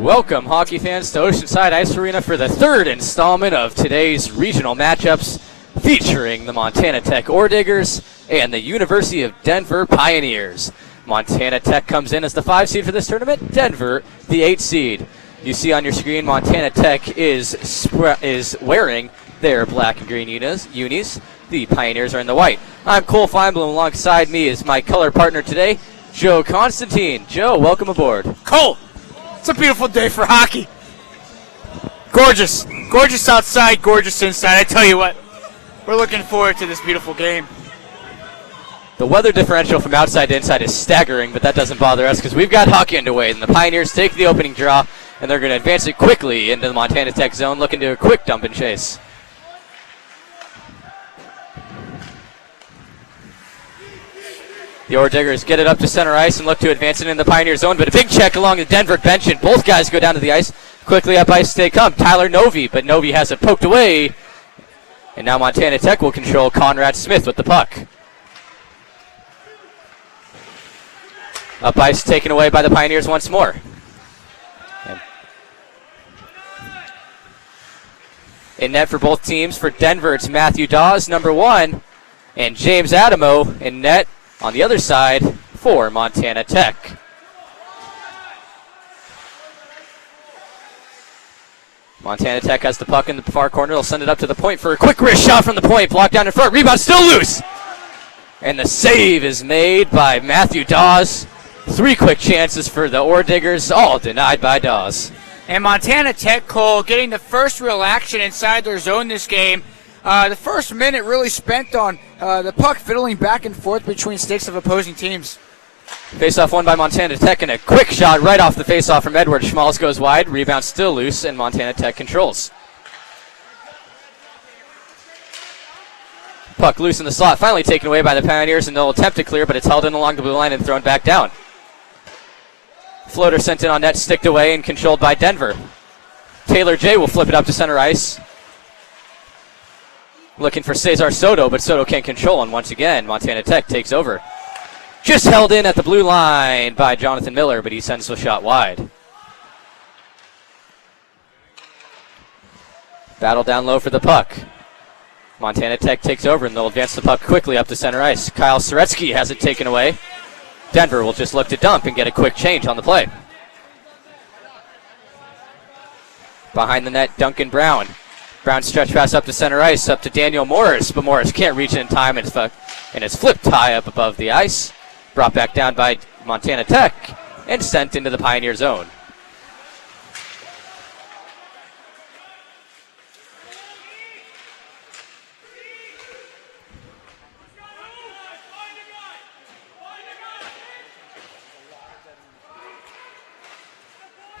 Welcome, hockey fans, to Oceanside Ice Arena for the third installment of today's regional matchups featuring the Montana Tech Ore Diggers and the University of Denver Pioneers. Montana Tech comes in as the 5 seed for this tournament, Denver the 8 seed. You see on your screen Montana Tech is wearing their black and green unis. The Pioneers are in the white. I'm Cole Feinblum. Alongside me is my color partner today, Joe Constantine. Joe, welcome aboard. Cole, it's a beautiful day for hockey. Gorgeous. Gorgeous outside, gorgeous inside. I tell you what, we're looking forward to this beautiful game. The weather differential from outside to inside is staggering, but that doesn't bother us because we've got hockey underway, and the Pioneers take the opening draw, and they're going to advance it quickly into the Montana Tech zone, looking to a quick dump and chase. The Ore Diggers get it up to center ice and look to advance it in the Pioneer zone, but a big check along the Denver bench, and both guys go down to the ice. Quickly up ice they come. Tyler Novi, but Novi has it poked away. And now Montana Tech will control Conrad Smith with the puck. Up ice taken away by the Pioneers once more. In net for both teams. For Denver, it's Matthew Dawes, number 1, and James Adamo in net on the other side for Montana Tech. Montana Tech has the puck in the far corner. They'll send it up to the point for a quick wrist shot from the point. Blocked down in front. Rebound still loose. And the save is made by Matthew Dawes. 3 quick chances for the Ore Diggers, all denied by Dawes. And Montana Tech, Cole, getting the first real action inside their zone this game. The first minute really spent on the puck fiddling back and forth between sticks of opposing teams. Face-off won by Montana Tech, and a quick shot right off the face-off from Edward Schmalz goes wide. Rebound still loose, and Montana Tech controls. Puck loose in the slot, finally taken away by the Pioneers, and they'll attempt to clear, but it's held in along the blue line and thrown back down. Floater sent in on net, sticked away, and controlled by Denver. Taylor J will flip it up to center ice. Looking for Cesar Soto, but Soto can't control, and once again, Montana Tech takes over. Just held in at the blue line by Jonathan Miller, but he sends the shot wide. Battle down low for the puck. Montana Tech takes over, and they'll advance the puck quickly up to center ice. Kyle Soretsky has it taken away. Denver will just look to dump and get a quick change on the play. Behind the net, Duncan Brown. Brown stretch pass up to center ice, up to Daniel Morris, but Morris can't reach it in time, and it's flipped high up above the ice. Brought back down by Montana Tech and sent into the Pioneer zone.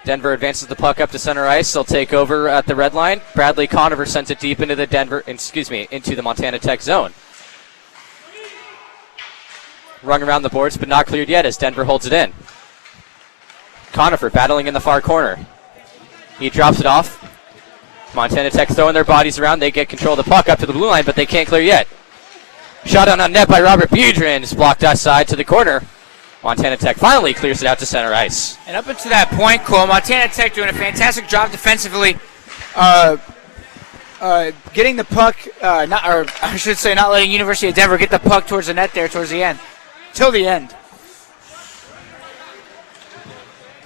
Denver advances the puck up to center ice. They'll take over at the red line. Bradley Conover sends it deep into into the Montana Tech zone. Rung around the boards, but not cleared yet as Denver holds it in. Conover battling in the far corner. He drops it off. Montana Tech throwing their bodies around. They get control of the puck up to the blue line, but they can't clear yet. Shot on net by Robert Biedrins. Blocked outside to the corner. Montana Tech finally clears it out to center ice. And up until that point, Cole, Montana Tech doing a fantastic job defensively, getting the puck, not letting University of Denver get the puck towards the net there towards the end, till the end.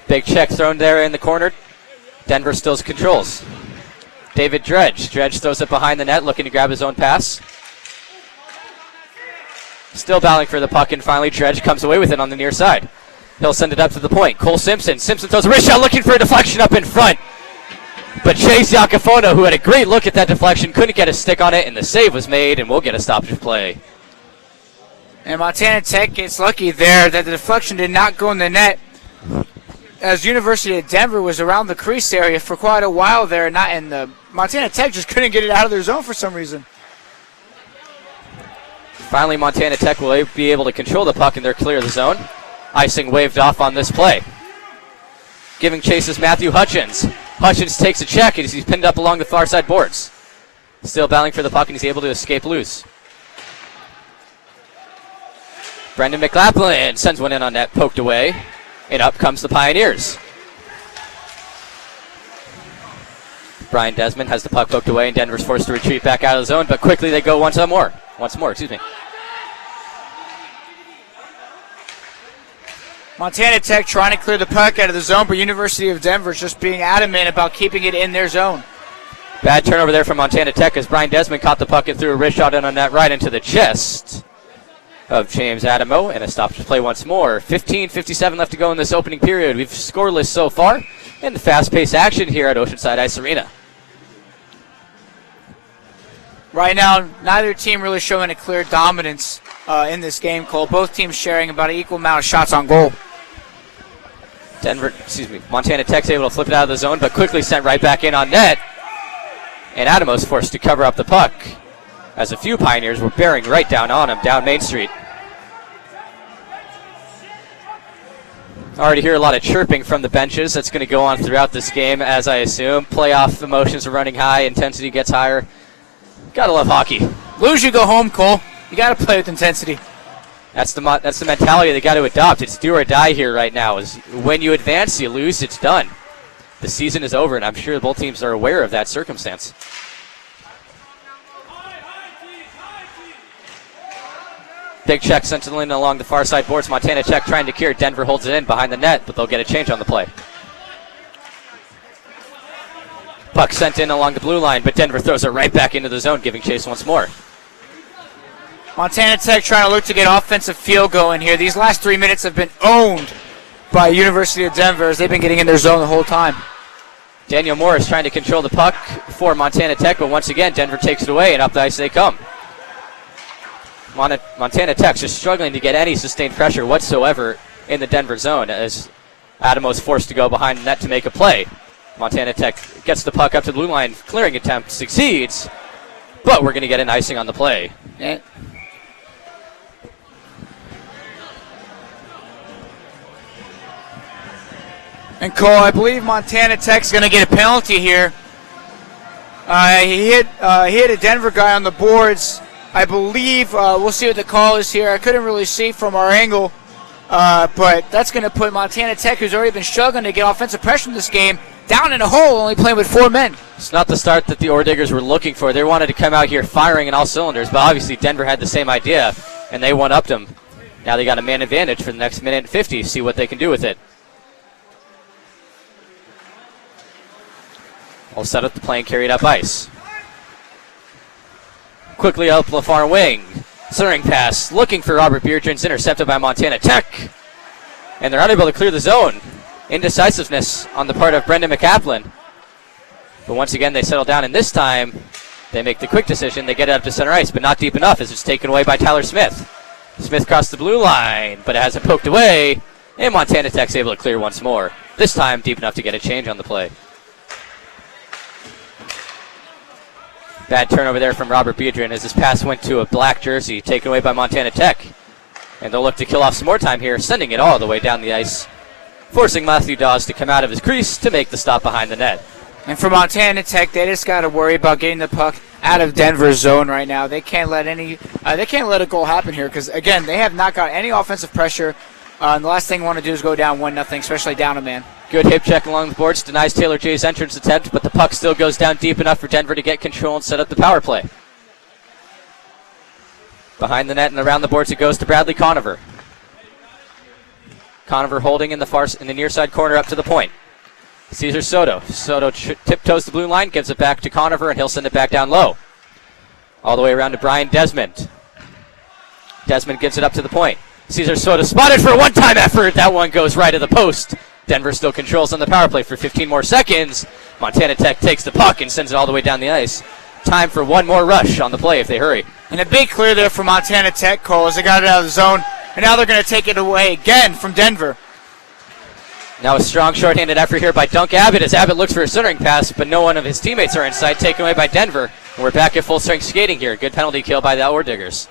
Big check thrown there in the corner. Denver still controls. David Dredge. Dredge throws it behind the net, looking to grab his own pass. Still battling for the puck, and finally Dredge comes away with it on the near side. He'll send it up to the point. Cole Simpson. Simpson throws a wrist shot looking for a deflection up in front. But Chase Iacofono, who had a great look at that deflection, couldn't get a stick on it, and the save was made, and we'll get a stoppage of play. And Montana Tech gets lucky there that the deflection did not go in the net, as University of Denver was around the crease area for quite a while there, and the Montana Tech just couldn't get it out of their zone for some reason. Finally, Montana Tech will be able to control the puck, and they're clear of the zone. Icing waved off on this play. Giving chase is Matthew Hutchins. Hutchins takes a check as he's pinned up along the far side boards. Still battling for the puck, and he's able to escape loose. Brendan McLaughlin sends one in on net, poked away, and up comes the Pioneers. Brian Desmond has the puck poked away, and Denver's forced to retreat back out of the zone, but quickly they go once more. Montana Tech trying to clear the puck out of the zone, but University of Denver is just being adamant about keeping it in their zone. Bad turnover there from Montana Tech as Brian Desmond caught the puck and threw a wrist shot in on net right into the chest of James Adamo, and a stop to play once more. 15:57 left to go in this opening period. We've scoreless so far, and fast-paced action here at Oceanside Ice Arena. Right now, neither team really showing a clear dominance in this game, Cole. Both teams sharing about an equal amount of shots on goal. Montana Tech's able to flip it out of the zone, but quickly sent right back in on net. And Adamo's forced to cover up the puck as a few Pioneers were bearing right down on him down Main Street. Already hear a lot of chirping from the benches. That's going to go on throughout this game, as I assume. Playoff emotions are running high. Intensity gets higher. Gotta love hockey. Lose, you go home, Cole. You got to play with intensity. That's the mentality they got to adopt. It's do or die here right now. Is when you advance, you lose, it's done. The season is over, and I'm sure both teams are aware of that circumstance. Big check sent in along the far side boards. Montana Tech trying to clear. Denver holds it in behind the net, but they'll get a change on the play. Puck sent in along the blue line, but Denver throws it right back into the zone, giving chase once more. Montana Tech trying to look to get offensive field going here. These last 3 minutes have been owned by University of Denver as they've been getting in their zone the whole time. Daniel Morris trying to control the puck for Montana Tech, but once again, Denver takes it away, and up the ice they come. Montana Tech's just struggling to get any sustained pressure whatsoever in the Denver zone as Adamo's forced to go behind the net to make a play. Montana Tech gets the puck up to the blue line, clearing attempt succeeds, but we're going to get an icing on the play. And Cole, I believe Montana Tech's going to get a penalty here. He hit a Denver guy on the boards. I believe we'll see what the call is here. I couldn't really see from our angle, but that's going to put Montana Tech, who's already been struggling to get offensive pressure in this game, down in a hole, only playing with 4 men. It's not the start that the Orediggers were looking for. They wanted to come out here firing in all cylinders, but obviously Denver had the same idea, and they one-upped them. Now they got a man advantage for the next minute and 50, see what they can do with it. All set up the play and carried up ice. Quickly up the far wing. Centering pass, looking for Robert Beardrins, intercepted by Montana Tech. And they're unable to clear the zone. Indecisiveness on the part of Brendan McCaplin. But once again, they settle down, and this time they make the quick decision. They get it up to center ice, but not deep enough as it's taken away by Tyler Smith. Smith crossed the blue line, but it has it poked away, and Montana Tech's able to clear once more. This time deep enough to get a change on the play. Bad turnover there from Robert Biedrin as his pass went to a black jersey, taken away by Montana Tech. And they'll look to kill off some more time here, sending it all the way down the ice, forcing Matthew Dawes to come out of his crease to make the stop behind the net. And for Montana Tech, they just got to worry about getting the puck out of Denver's zone right now. They can't let a goal happen here because, again, they have not got any offensive pressure. And the last thing they want to do is go down 1-0, especially down a man. Good hip check along the boards, denies Taylor Jay's entrance attempt, but the puck still goes down deep enough for Denver to get control and set up the power play. Behind the net and around the boards it goes to Bradley Conover. Conover holding in the near side corner up to the point. Cesar Soto. Soto tiptoes the blue line, gives it back to Conover, and he'll send it back down low. All the way around to Brian Desmond. Desmond gives it up to the point. Cesar Soto spotted for a one-time effort. That one goes right to the post. Denver still controls on the power play for 15 more seconds. Montana Tech takes the puck and sends it all the way down the ice. Time for one more rush on the play if they hurry. And a big clear there for Montana Tech, Cole, as they got it out of the zone. And now they're going to take it away again from Denver. Now a strong shorthanded effort here by Dunk Abbott as Abbott looks for a centering pass, but no one of his teammates are in sight, taken away by Denver. And we're back at full-strength skating here. Good penalty kill by the Orediggers.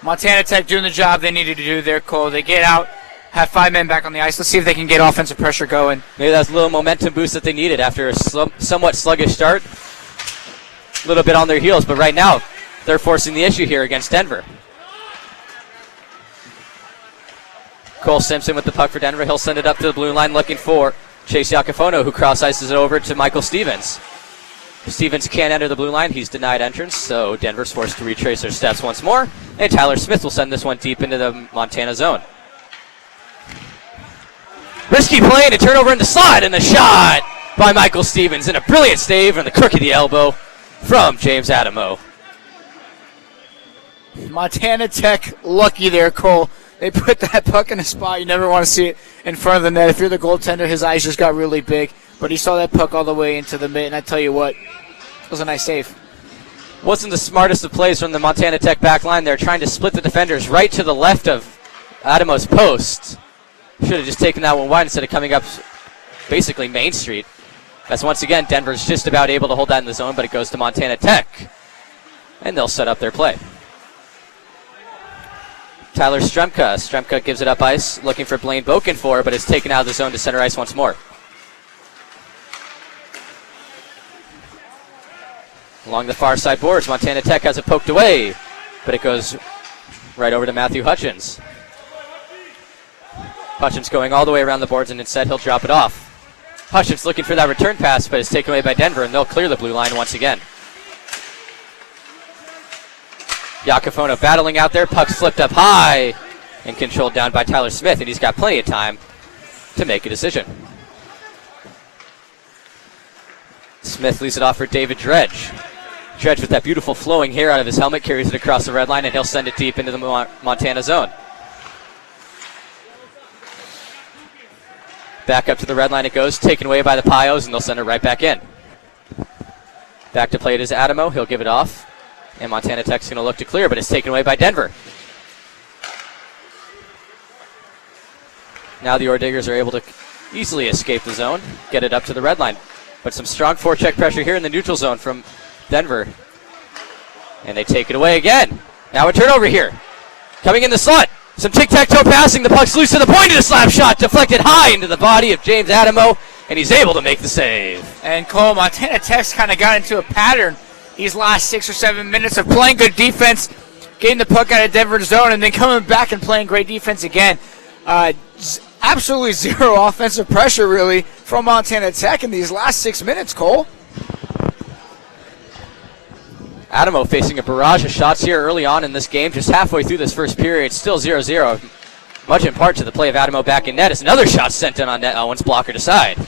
Montana Tech doing the job they needed to do there, Cole. They get out, have 5 men back on the ice. Let's see if they can get offensive pressure going. Maybe that's a little momentum boost that they needed after a somewhat sluggish start. A little bit on their heels, but right now they're forcing the issue here against Denver. Cole Simpson with the puck for Denver. He'll send it up to the blue line looking for Chase Iacofono, who cross ices it over to Michael Stevens. Stevens can't enter the blue line. He's denied entrance, so Denver's forced to retrace their steps once more. And Tyler Smith will send this one deep into the Montana zone. Risky play and a turnover in the slot, and the shot by Michael Stevens, and a brilliant save on the crook of the elbow from James Adamo. Montana Tech lucky there, Cole. They put that puck in a spot you never want to see it in front of the net. If you're the goaltender, his eyes just got really big. But he saw that puck all the way into the mid, and I tell you what, it was a nice save. Wasn't the smartest of plays from the Montana Tech back line. They're trying to split the defenders right to the left of Adamo's post. Should have just taken that one wide instead of coming up basically Main Street. As once again, Denver's just about able to hold that in the zone, but it goes to Montana Tech. And they'll set up their play. Tyler Stremka. Stremka gives it up ice, looking for Blaine Bokenfor, but it's taken out of the zone to center ice once more. Along the far side boards, Montana Tech has it poked away, but it goes right over to Matthew Hutchins. Hutchins going all the way around the boards, and instead he'll drop it off. Hutchins looking for that return pass, but it's taken away by Denver, and they'll clear the blue line once again. Iacofono battling out there, puck's flipped up high, and controlled down by Tyler Smith, and he's got plenty of time to make a decision. Smith leaves it off for David Dredge. Dredge with that beautiful flowing hair out of his helmet carries it across the red line, and he'll send it deep into the Montana zone. Back up to the red line it goes, taken away by the Pios, and they'll send it right back in. Back to play it is Adamo. He'll give it off. And Montana Tech's going to look to clear, but it's taken away by Denver. Now the Orediggers are able to easily escape the zone, get it up to the red line. But some strong forecheck pressure here in the neutral zone from Denver. And they take it away again. Now a turnover here. Coming in the slot. Some tic-tac-toe passing. The puck's loose to the point of the slap shot. Deflected high into the body of James Adamo. And he's able to make the save. And Cole, Montana Tech's kind of got into a pattern these last 6 or 7 minutes of playing good defense, getting the puck out of Denver's zone, and then coming back and playing great defense again. Absolutely zero offensive pressure, really, from Montana Tech in these last 6 minutes, Cole. Adamo facing a barrage of shots here early on in this game, just halfway through this first period, still 0-0. Much in part to the play of Adamo back in net as another shot sent in on net. Owens blocker to side.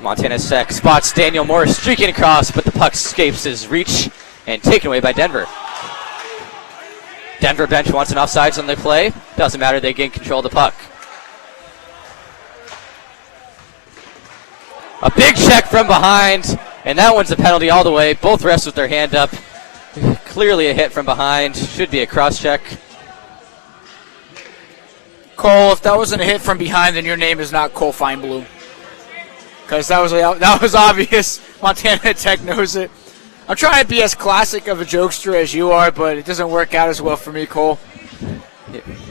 Montana Tech spots Daniel Morris streaking across, but the puck escapes his reach and taken away by Denver. Denver bench wants an offsides on the play. Doesn't matter, they gain control of the puck. A big check from behind, and that one's a penalty all the way. Both refs with their hand up. Clearly a hit from behind. Should be a cross check. Cole, if that wasn't a hit from behind, then your name is not Cole Feinblum. Because that was obvious. Montana Tech knows it. I'm trying to be as classic of a jokester as you are, but it doesn't work out as well for me, Cole.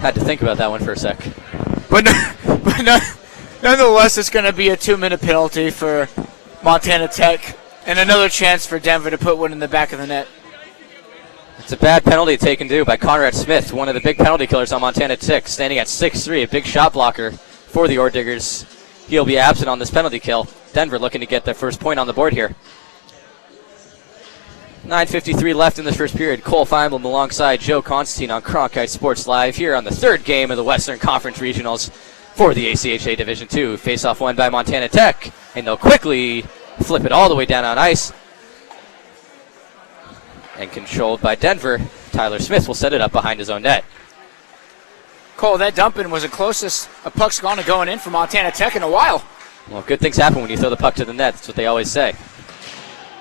Had to think about that one for a sec. But nonetheless, it's going to be a 2-minute penalty for Montana Tech and another chance for Denver to put one in the back of the net. It's a bad penalty taken due by Conrad Smith, one of the big penalty killers on Montana Tech, standing at 6'3", a big shot blocker for the Orediggers. He'll be absent on this penalty kill. Denver looking to get their first point on the board here. 9:53 left in the first period. Cole Feinblum alongside Joe Constantine on Cronkite Sports Live here on the third game of the Western Conference Regionals for the ACHA Division II. Face-off won by Montana Tech, and they'll quickly flip it all the way down on ice. And controlled by Denver, Tyler Smith will set it up behind his own net. Cole, that dumping was the closest a puck's gone to going in for Montana Tech in a while. Well, good things happen when you throw the puck to the net. That's what they always say.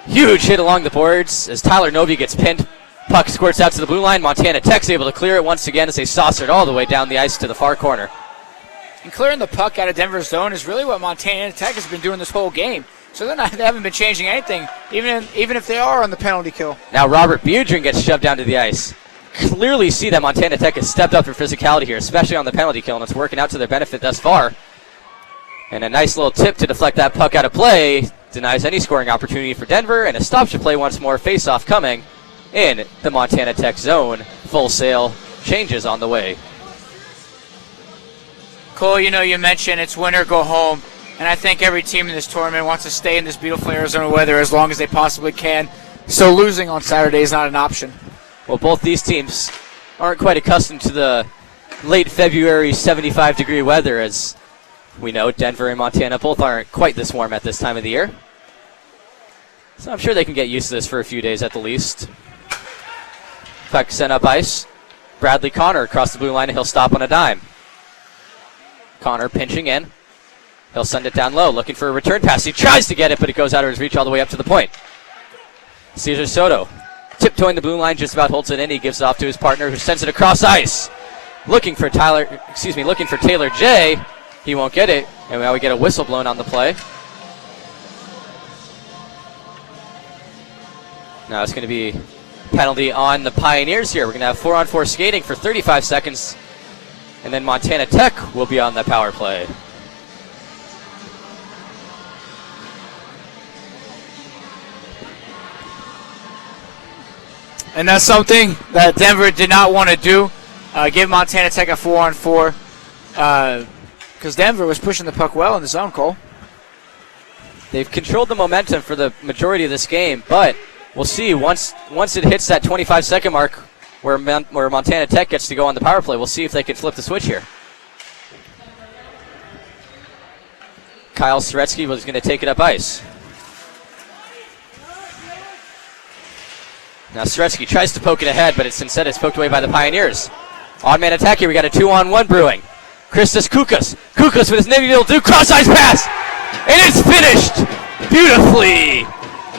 Huge hit along the boards as Tyler Novi gets pinned. Puck squirts out to the blue line. Montana Tech's able to clear it once again as they saucer it all the way down the ice to the far corner. And clearing the puck out of Denver's zone is really what Montana Tech has been doing this whole game. So they haven't been changing anything, even if they are on the penalty kill. Now Robert Budrin gets shoved down to the ice. Clearly see that Montana Tech has stepped up their physicality here, especially on the penalty kill, and it's working out to their benefit thus far. And a nice little tip to deflect that puck out of play. Denies any scoring opportunity for Denver, and a stop to play once more. Face-off coming in the Montana Tech zone. Full sail changes on the way. Cole, you mentioned it's winter, go home. And I think every team in this tournament wants to stay in this beautiful Arizona weather as long as they possibly can. So losing on Saturday is not an option. Well, both these teams aren't quite accustomed to the late February 75-degree weather. As we know, Denver and Montana both aren't quite this warm at this time of the year. So I'm sure they can get used to this for a few days at the least. Puck sent up ice. Bradley Connor across the blue line, and he'll stop on a dime. Connor pinching in. He'll send it down low, looking for a return pass. He tries to get it, but it goes out of his reach all the way up to the point. Cesar Soto, tiptoeing the blue line, just about holds it in. He gives it off to his partner, who sends it across ice. Looking for Taylor J. He won't get it, and now we get a whistle blown on the play. Now it's going to be penalty on the Pioneers here. We're going to have 4-on-4 skating for 35 seconds, and then Montana Tech will be on the power play. And that's something that Denver did not want to do, give Montana Tech a 4-on-4, because Denver was pushing the puck well in the zone, Cole. They've controlled the momentum for the majority of this game, but we'll see once it hits that 25-second mark where Montana Tech gets to go on the power play, we'll see if they can flip the switch here. Kyle Soretsky was going to take it up ice. Now Soretsky tries to poke it ahead, but instead it's poked away by the Pioneers. On-man attack here, we got a 2-on-1 brewing. Christos Koukas. Koukas with his Navy will do cross-ice pass! And it's finished beautifully!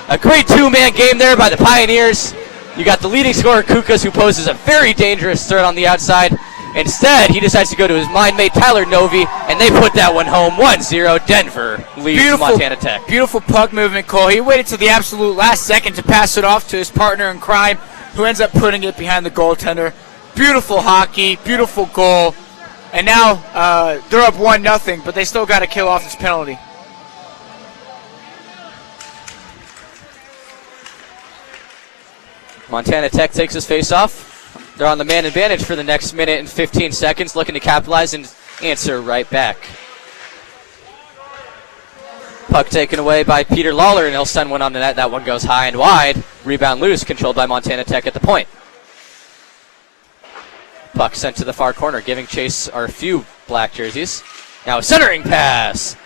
A great two-man game there by the Pioneers. You got the leading scorer, Koukas, who poses a very dangerous threat on the outside. Instead, he decides to go to his mind mate, Tyler Novi, and they put that one home. 1-0, Denver leads Montana Tech. Beautiful puck movement, Cole. He waited till the absolute last second to pass it off to his partner in crime, who ends up putting it behind the goaltender. Beautiful hockey, beautiful goal. And now they're up 1-0, but they still got to kill off this penalty. Montana Tech takes his face-off. They're on the man advantage for the next minute and 15 seconds, looking to capitalize and answer right back. Puck taken away by Peter Lawler, and he'll send one on the net. That one goes high and wide. Rebound loose, controlled by Montana Tech at the point. Puck sent to the far corner, giving chase our few black jerseys. Now a centering pass.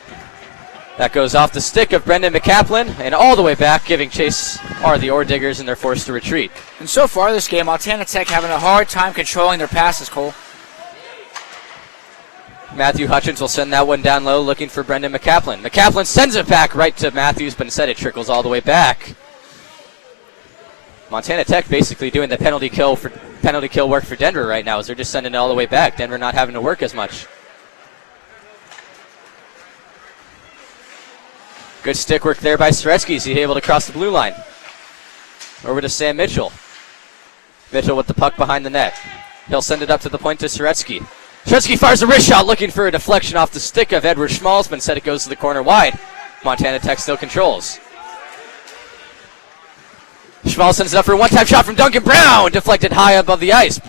That goes off the stick of Brendan McCaplin and all the way back, giving chase are the Ore Diggers, and they're forced to retreat. And so far this game, Montana Tech having a hard time controlling their passes, Cole. Matthew Hutchins will send that one down low, looking for Brendan McCaplin. McCaplin sends it back right to Matthews, but instead it trickles all the way back. Montana Tech basically doing the penalty kill work for Denver right now, as they're just sending it all the way back. Denver not having to work as much. Good stick work there by Soretsky. He's able to cross the blue line. Over to Sam Mitchell. Mitchell with the puck behind the net. He'll send it up to the point to Soretsky. Soretsky fires a wrist shot, looking for a deflection off the stick of Edward Schmalz, but instead it goes to the corner wide. Montana Tech still controls. Schmalz sends it up for a one-time shot from Duncan Brown. Deflected high above the ice.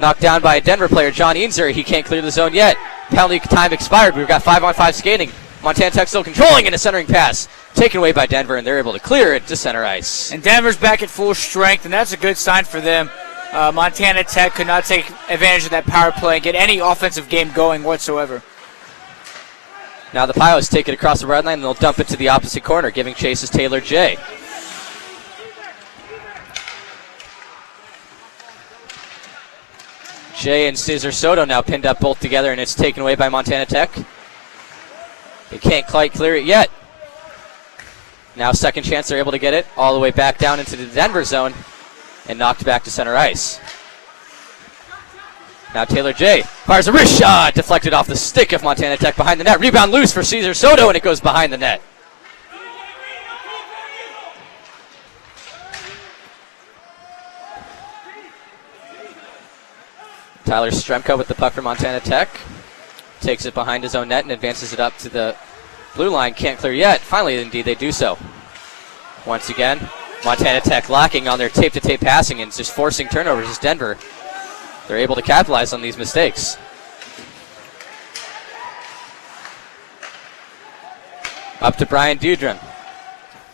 Knocked down by a Denver player, John Einzer. He can't clear the zone yet. Penalty time expired. We've got 5-on-5 skating. Montana Tech still controlling in a centering pass. Taken away by Denver, and they're able to clear it to center ice. And Denver's back at full strength, and that's a good sign for them. Montana Tech could not take advantage of that power play and get any offensive game going whatsoever. Now the Pios take it across the red line, and they'll dump it to the opposite corner, giving chase is Taylor J. Jay and Cesar Soto now pinned up both together, and it's taken away by Montana Tech. They can't quite clear it yet. Now second chance, they're able to get it all the way back down into the Denver zone and knocked back to center ice. Now Taylor J. fires a wrist shot, deflected off the stick of Montana Tech behind the net. Rebound loose for Cesar Soto, and it goes behind the net. Tyler Stremka with the puck for Montana Tech. Takes it behind his own net and advances it up to the blue line. Can't clear yet. Finally, indeed, they do so. Once again, Montana Tech lacking on their tape-to-tape passing and just forcing turnovers as Denver they're able to capitalize on these mistakes. Up to Brian Dudron.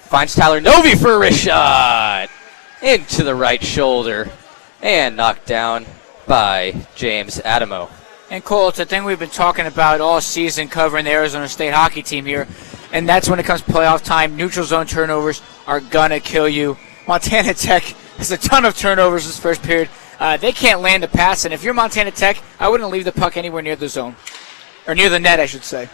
Finds Tyler Novi for a wrist shot. Into the right shoulder. And knocked down by James Adamo. And Cole, it's a thing we've been talking about all season covering the Arizona State hockey team here. And that's when it comes to playoff time. Neutral zone turnovers are going to kill you. Montana Tech has a ton of turnovers this first period. They can't land a pass. And if you're Montana Tech, I wouldn't leave the puck anywhere near the zone. Or near the net, I should say.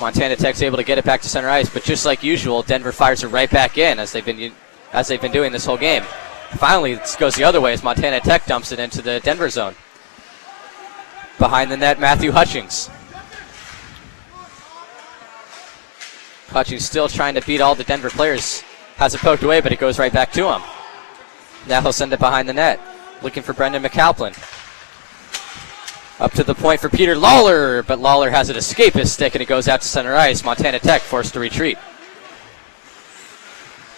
Montana Tech's able to get it back to center ice, but just like usual, Denver fires it right back in as they've been doing this whole game. Finally, this goes the other way as Montana Tech dumps it into the Denver zone. Behind the net, Matthew Hutchings. Hutchings still trying to beat all the Denver players. Has it poked away, but it goes right back to him. Now he'll send it behind the net, looking for Brendan McAlpin. Up to the point for Peter Lawler, but Lawler has it escape his stick and it goes out to center ice. Montana Tech forced to retreat.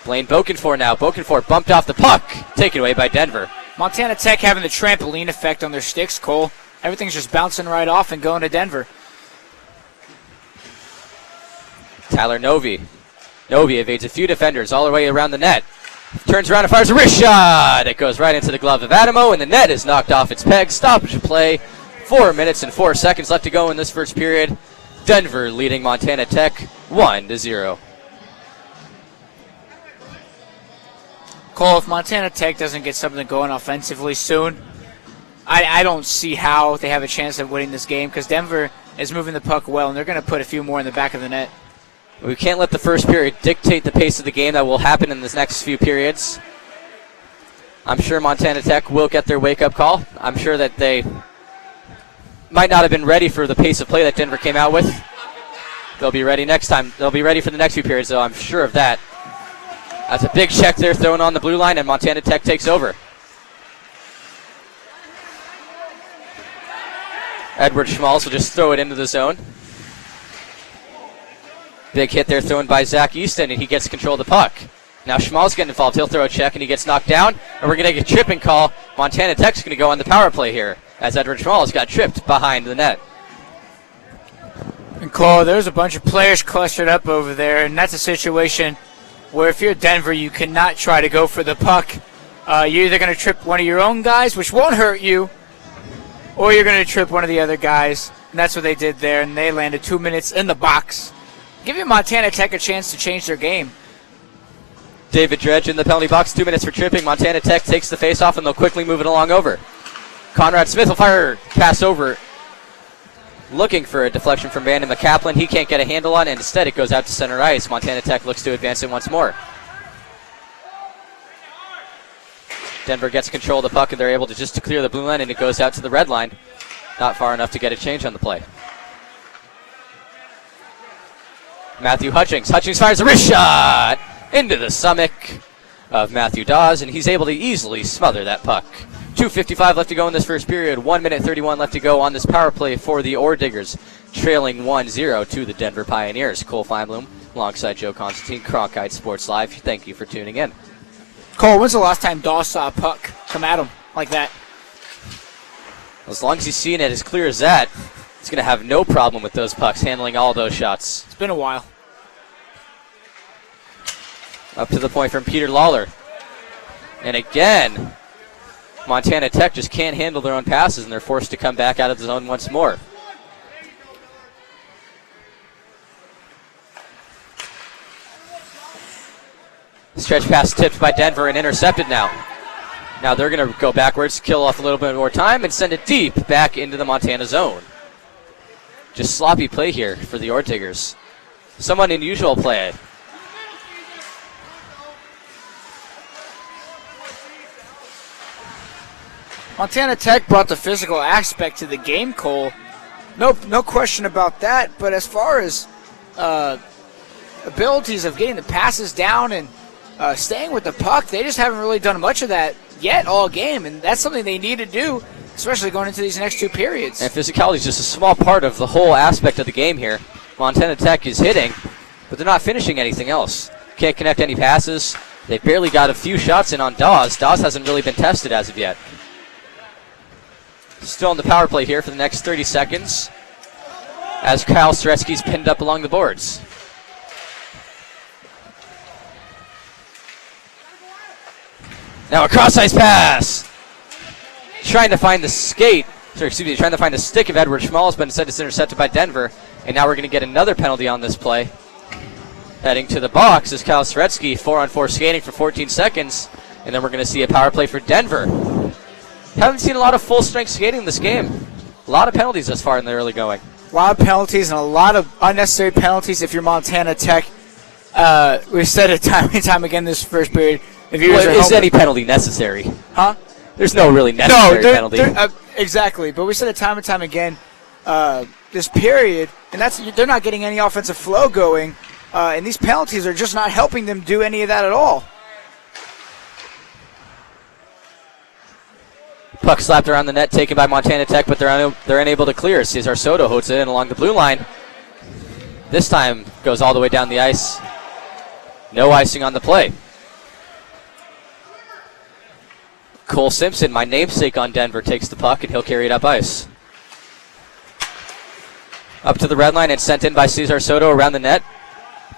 Blaine Bokenfor now. Bokenfor bumped off the puck, taken away by Denver. Montana Tech having the trampoline effect on their sticks, Cole. Everything's just bouncing right off and going to Denver. Tyler Novi. Novi evades a few defenders all the way around the net. Turns around and fires a wrist shot. It goes right into the glove of Adamo, and the net is knocked off its peg. Stoppage of play. 4 minutes and 4 seconds left to go in this first period. Denver leading Montana Tech 1-0. Cole, if Montana Tech doesn't get something going offensively soon, I don't see how they have a chance of winning this game because Denver is moving the puck well, and they're going to put a few more in the back of the net. We can't let the first period dictate the pace of the game that will happen in this next few periods. I'm sure Montana Tech will get their wake-up call. I'm sure that they might not have been ready for the pace of play that Denver came out with. They'll be ready next time. They'll be ready for the next few periods, though. I'm sure of that. That's a big check there thrown on the blue line, and Montana Tech takes over. Edward Schmalz will just throw it into the zone. Big hit there thrown by Zach Easton, and he gets control of the puck. Now Schmalz getting involved. He'll throw a check, and he gets knocked down. And we're going to get a tripping call. Montana Tech's going to go on the power play here, as Edward Schmalz got tripped behind the net. And Cole, there's a bunch of players clustered up over there, and that's a situation where if you're Denver, you cannot try to go for the puck. You're either going to trip one of your own guys, which won't hurt you, or you're going to trip one of the other guys. And that's what they did there, and they landed 2 minutes in the box. Giving Montana Tech a chance to change their game. David Dredge in the penalty box, 2 minutes for tripping. Montana Tech takes the face-off, and they'll quickly move it along over. Conrad Smith will fire pass over, looking for a deflection from Brandon McCaplin. He can't get a handle on it, and instead it goes out to center ice. Montana Tech looks to advance it once more. Denver gets control of the puck, and they're able to just to clear the blue line, and it goes out to the red line. Not far enough to get a change on the play. Matthew Hutchings. Hutchings fires a wrist shot into the stomach of Matthew Dawes, and he's able to easily smother that puck. 2:55 left to go in this first period. 1 minute 31 left to go on this power play for the Ore Diggers, trailing 1-0 to the Denver Pioneers. Cole Feinblum alongside Joe Constantine, Cronkite Sports Live. Thank you for tuning in. Cole, when's the last time Dawes saw a puck come at him like that? As long as he's seeing it as clear as that, he's going to have no problem with those pucks, handling all those shots. It's been a while. Up to the point from Peter Lawler. And again, Montana Tech just can't handle their own passes, and they're forced to come back out of the zone once more. Stretch pass tipped by Denver and intercepted now. Now they're going to go backwards, kill off a little bit more time, and send it deep back into the Montana zone. Just sloppy play here for the Ore Diggers. Somewhat unusual play. Montana Tech brought the physical aspect to the game, Cole. No question about that. But as far as abilities of getting the passes down and staying with the puck, they just haven't really done much of that yet all game. And that's something they need to do, especially going into these next two periods. And physicality is just a small part of the whole aspect of the game here. Montana Tech is hitting, but they're not finishing anything else. Can't connect any passes. They barely got a few shots in on Dawes. Dawes hasn't really been tested as of yet. Still on the power play here for the next 30 seconds as Kyle Stretsky's pinned up along the boards. Now a cross-ice pass. Trying to find the trying to find the stick of Edward Schmalz, but instead it's intercepted by Denver. And now we're going to get another penalty on this play. Heading to the box is Kyle Stretsky, 4-on-4 skating for 14 seconds. And then we're going to see a power play for Denver. Haven't seen a lot of full-strength skating in this game. A lot of penalties thus far in the early going. A lot of penalties and a lot of unnecessary penalties if you're Montana Tech. We've said it time and time again this first period. Is any penalty necessary? Huh? There's no really necessary penalty. Exactly, but we said it time and time again this period, and they're not getting any offensive flow going, and these penalties are just not helping them do any of that at all. Puck slapped around the net, taken by Montana Tech, but they're unable to clear. Cesar Soto holds it in along the blue line. This time goes all the way down the ice. No icing on the play. Cole Simpson, my namesake on Denver, takes the puck, and he'll carry it up ice. Up to the red line and sent in by Cesar Soto around the net.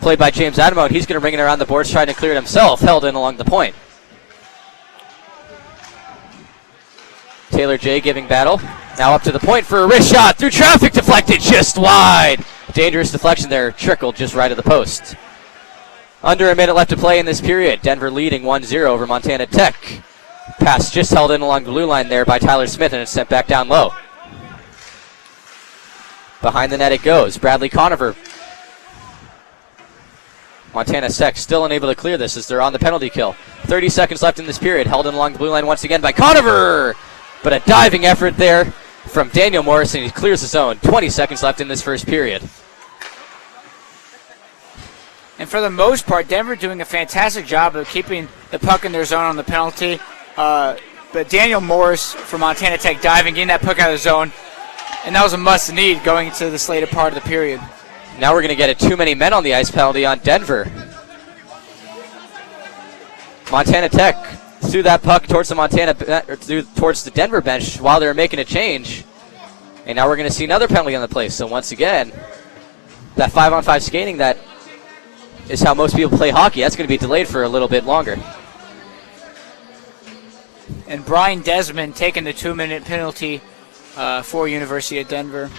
Played by James Adamo, and he's going to bring it around the boards, trying to clear it himself. Held in along the point. Taylor J giving battle. Now up to the point for a wrist shot. Through traffic, deflected just wide. Dangerous deflection there, trickled just right of the post. Under a minute left to play in this period. Denver leading 1-0 over Montana Tech. Pass just held in along the blue line there by Tyler Smith, and it's sent back down low. Behind the net it goes. Bradley Conover. Montana Tech still unable to clear this as they're on the penalty kill. 30 seconds left in this period. Held in along the blue line once again by Conover. But a diving effort there from Daniel Morrison. He clears the zone. 20 seconds left in this first period. And for the most part, Denver doing a fantastic job of keeping the puck in their zone on the penalty. But Daniel Morris from Montana Tech diving, getting that puck out of the zone. And that was a must-need going into the later part of the period. Now we're going to get a too many men on the ice penalty on Denver. Montana Tech threw that puck towards the towards the Denver bench while they were making a change. And now we're going to see another penalty on the play. So once again, that 5-on-5 skating, that is how most people play hockey. That's going to be delayed for a little bit longer. And Brian Desmond taking the 2-minute penalty for University of Denver.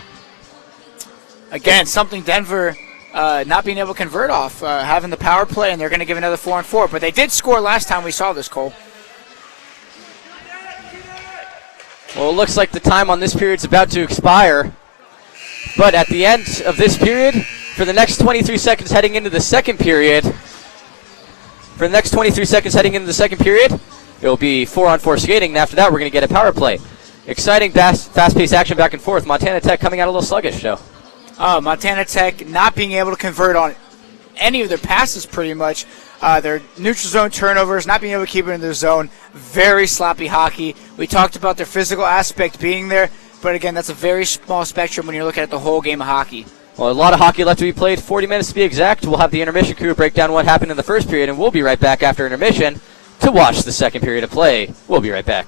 Again, something Denver not being able to convert off, having the power play, and they're going to give another 4-on-4. But they did score last time we saw this, Cole. Well, it looks like the time on this period is about to expire. But at the end of this period, for the next 23 seconds heading into the second period, it will be 4-on-4 skating, and after that we're going to get a power play. Exciting, fast-paced action back and forth. Montana Tech coming out a little sluggish, though. Montana Tech not being able to convert on any of their passes pretty much. Their neutral zone turnovers, not being able to keep it in their zone. Very sloppy hockey. We talked about their physical aspect being there, but again, that's a very small spectrum when you're looking at the whole game of hockey. Well, a lot of hockey left to be played, 40 minutes to be exact. We'll have the intermission crew break down what happened in the first period, and we'll be right back after intermission to watch the second period of play. We'll be right back.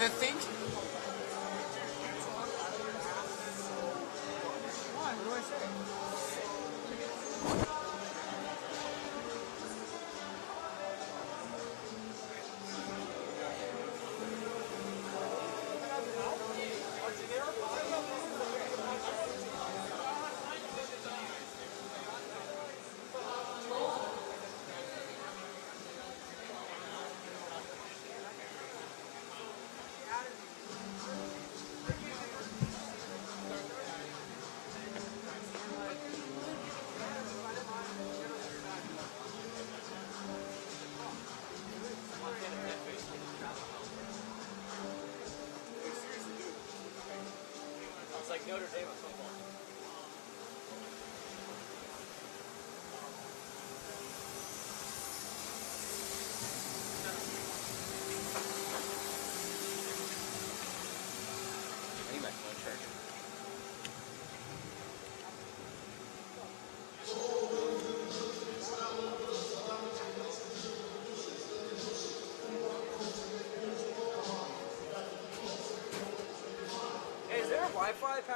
The thing. What do I say? Like Notre Dame football.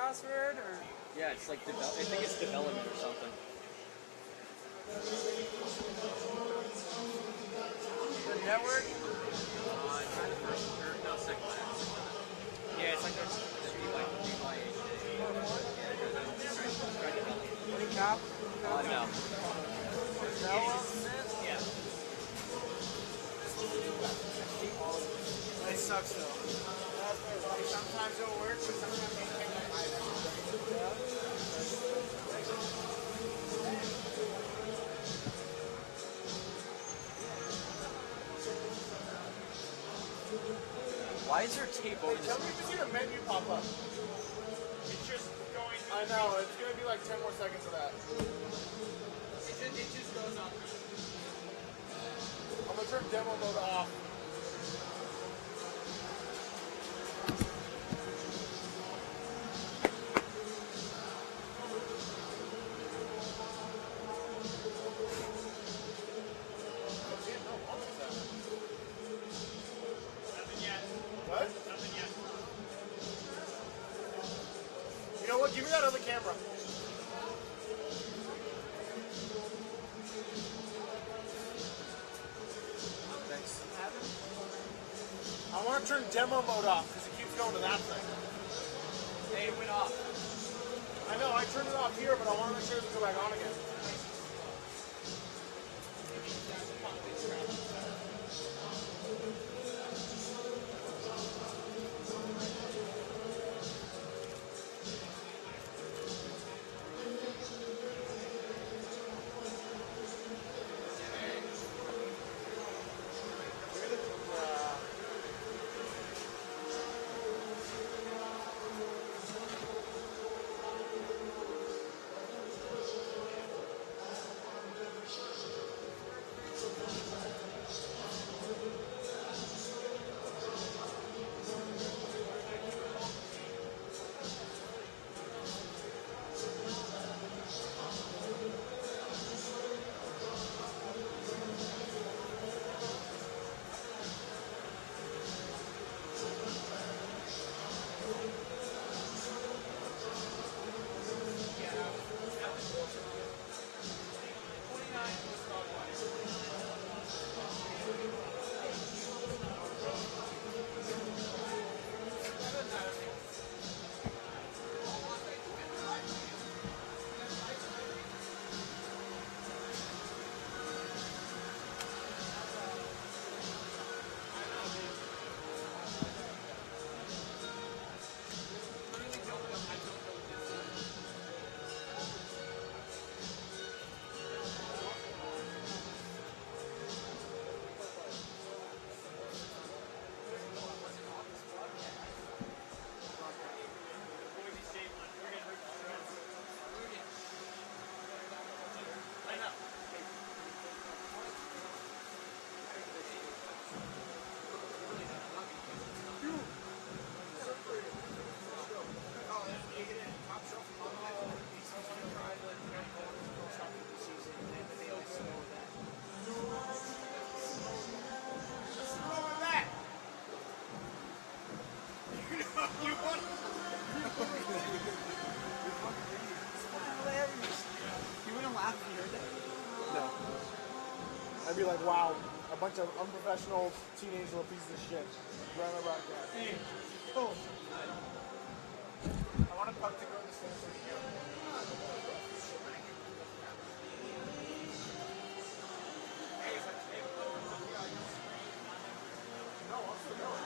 password or? Yeah, it's like I think it's development or something. The network? No, second last. Yeah, it's like Any cop? No. Yeah. It sucks though. Sometimes it'll work, but sometimes you can't. Why is there tape over Tell me if you see the menu pop up. It's just going. I know, it's gonna be like 10 more seconds of that. It just goes on. I'm gonna turn demo mode off. What? You know what? Give me that other camera. Thanks. I want to turn demo mode off because it keeps going to that thing. Hey, it went off. I know, I turned it off here, but I want to make sure it doesn't go back on again. I'd be like, wow, a bunch of unprofessional teenage little pieces of shit. Right on the broadcast. Cool. I want to puck to go to the stand with you. No, I'm still going.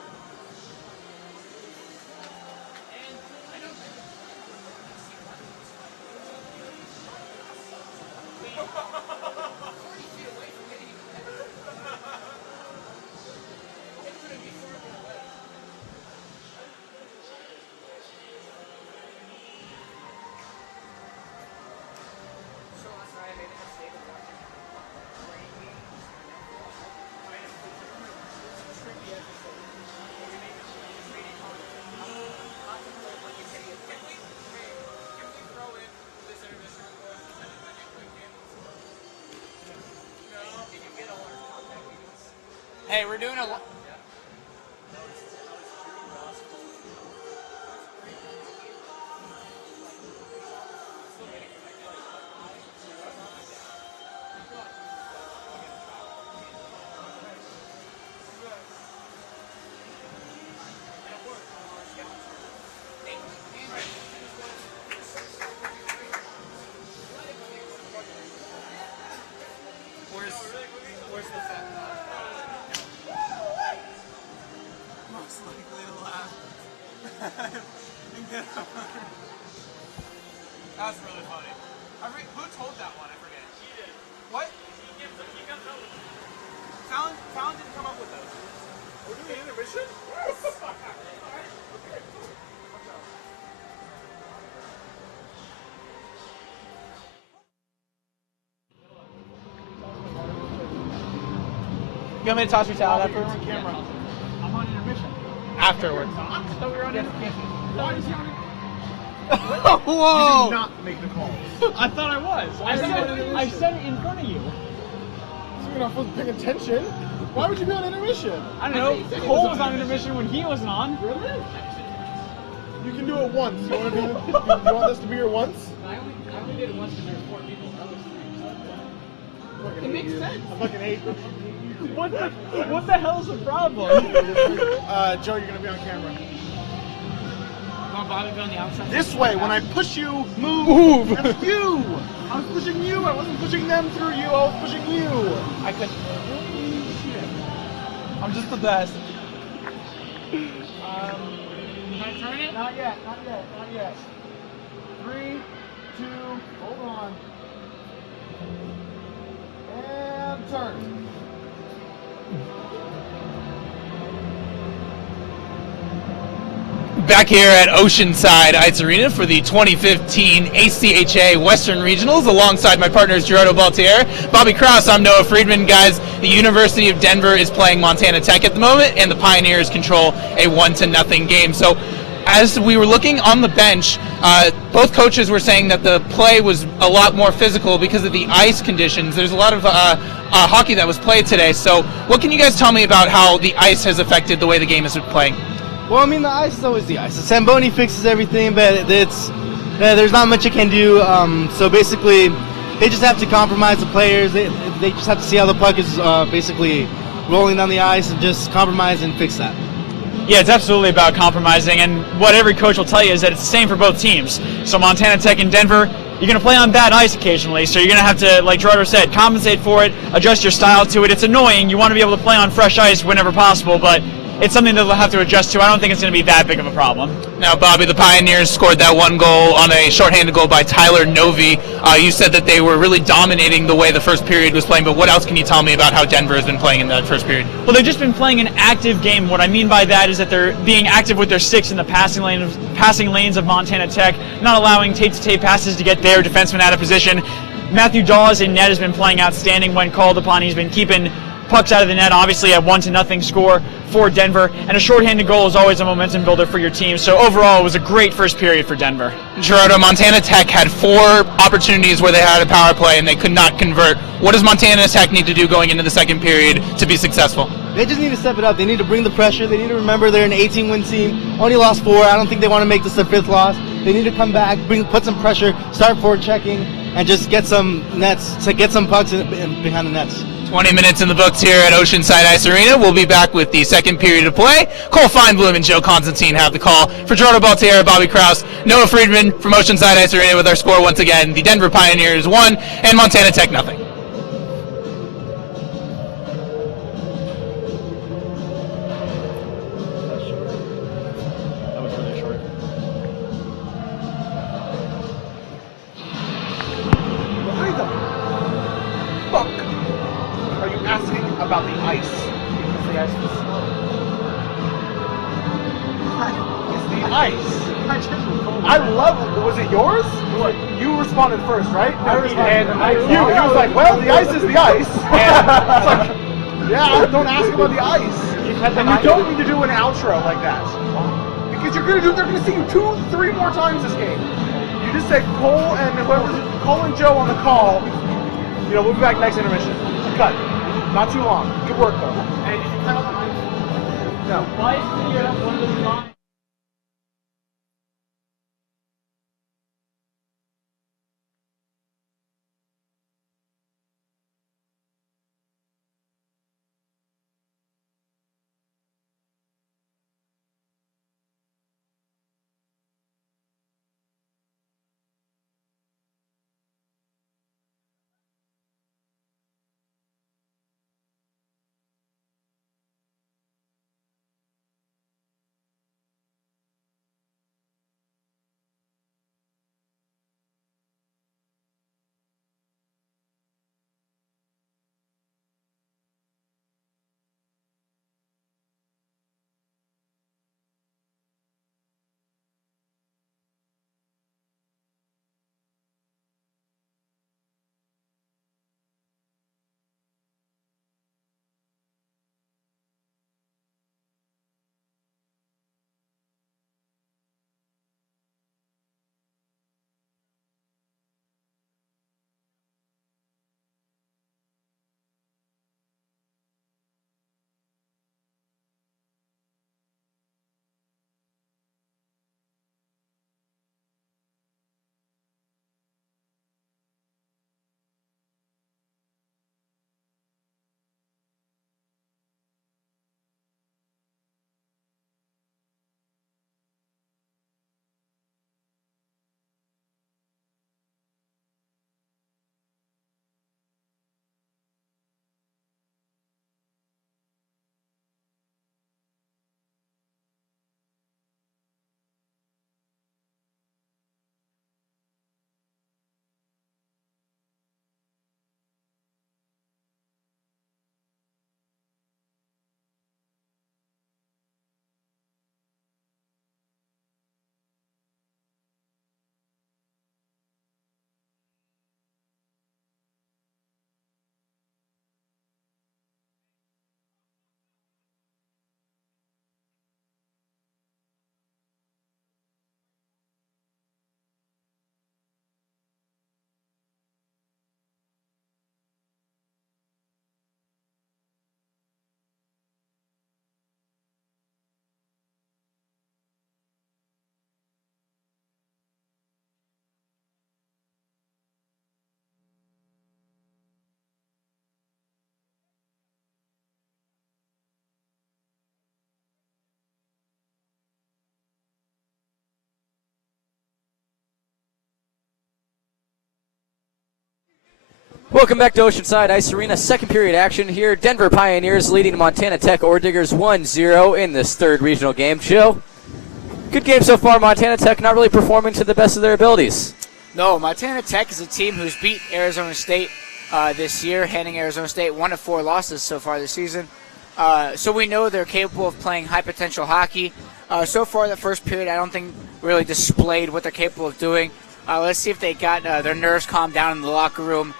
Hey, we're doing a. That's really funny. Who told that one? I forget. He did. What? He comes up with it. Fallon didn't come up with those. We're doing intermission? Yes! You want me to toss your towel afterwards? On camera. I'm on intermission. Afterwards. I thought we were on intermission. Why is he on Whoa! You did not make the call. I thought I was. I said it in front of you. So you're not supposed to pay attention. Why would you be on intermission? I don't know. Cole was on intermission when he wasn't on. Really? You can do it once. You want to do? You want this to be your once? I only did it once because there were 4 people. It makes sense. I fucking hate. What the hell is the problem? Joe, you're gonna be on camera. Bobby be on the outside. This way. When I push you, move. That's you. I was pushing you. I wasn't pushing them through you. I was pushing you. I could. I'm just the best. Can I turn it? Not yet. Not yet. Not yet. 3, 2. Hold on. And turn. Back here at Oceanside Ice Arena for the 2015 ACHA Western Regionals alongside my partners Gerardo Baltier, Bobby Krause. I'm Noah Friedman. Guys, the University of Denver is playing Montana Tech at the moment, and the Pioneers control a 1-0 game. So as we were looking on the bench, both coaches were saying that the play was a lot more physical because of the ice conditions. There's a lot of hockey that was played today. So what can you guys tell me about how the ice has affected the way the game is playing? Well, I mean, the ice is always the ice. The Samboni fixes everything, but there's not much it can do. So basically, they just have to compromise the players. They just have to see how the puck is basically rolling down the ice and just compromise and fix that. Yeah, it's absolutely about compromising, and what every coach will tell you is that it's the same for both teams. So Montana Tech and Denver, you're going to play on bad ice occasionally, so you're going to have to, like Gerardo said, compensate for it, adjust your style to it. It's annoying. You want to be able to play on fresh ice whenever possible, but it's something that they'll have to adjust to. I don't think it's going to be that big of a problem. Now, Bobby, the Pioneers scored that one goal on a shorthanded goal by Tyler Novi. You said that they were really dominating the way the first period was playing, but what else can you tell me about how Denver has been playing in that first period? Well, they've just been playing an active game. What I mean by that is that they're being active with their sticks in the passing lanes of Montana Tech, not allowing tape-to-tape passes to get their defenseman out of position. Matthew Dawes in net has been playing outstanding when called upon. He's been keeping pucks out of the net, obviously a 1-0 score for Denver, and a shorthanded goal is always a momentum builder for your team. So overall, it was a great first period for Denver. Gerardo, Montana Tech had 4 opportunities where they had a power play and they could not convert. What does Montana Tech need to do going into the second period to be successful? They just need to step it up. They need to bring the pressure. They need to remember they're an 18-win team. Only lost 4. I don't think they want to make this their 5th loss. They need to come back, put some pressure, start forward checking, and just get some nets, to get some pucks behind the nets. 20 minutes in the books here at Oceanside Ice Arena. We'll be back with the second period of play. Cole Feinblum and Joe Constantine have the call. For Gerardo Baltier, Bobby Krause, Noah Friedman from Oceanside Ice Arena with our score once again. The Denver Pioneers 1 and Montana Tech 0. That was really short. Why the fuck are you asking about the ice? Because the ice is... It's the ice. I love it. Was it yours? You responded first, right? I responded. And he was like, well, the ice is the ice. And it's like, yeah, don't ask about the ice. And you don't need to do an outro like that. Because they're gonna see you 2-3 more times this game. You just say Cole and Joe on the call. You know, we'll be back next intermission. Cut. Not too long. Good work though. Hey, did you cut out the mic? No. Why is it one of those lines? Welcome back to Oceanside Ice Arena. Second period action here. Denver Pioneers leading Montana Tech Ore Diggers 1-0 in this third regional game. Joe, good game so far. Montana Tech not really performing to the best of their abilities. No, Montana Tech is a team who's beat Arizona State this year, handing Arizona State 1 of 4 losses so far this season. So we know they're capable of playing high potential hockey. So far, the first period, I don't think really displayed what they're capable of doing. Let's see if they got their nerves calmed down in the locker room.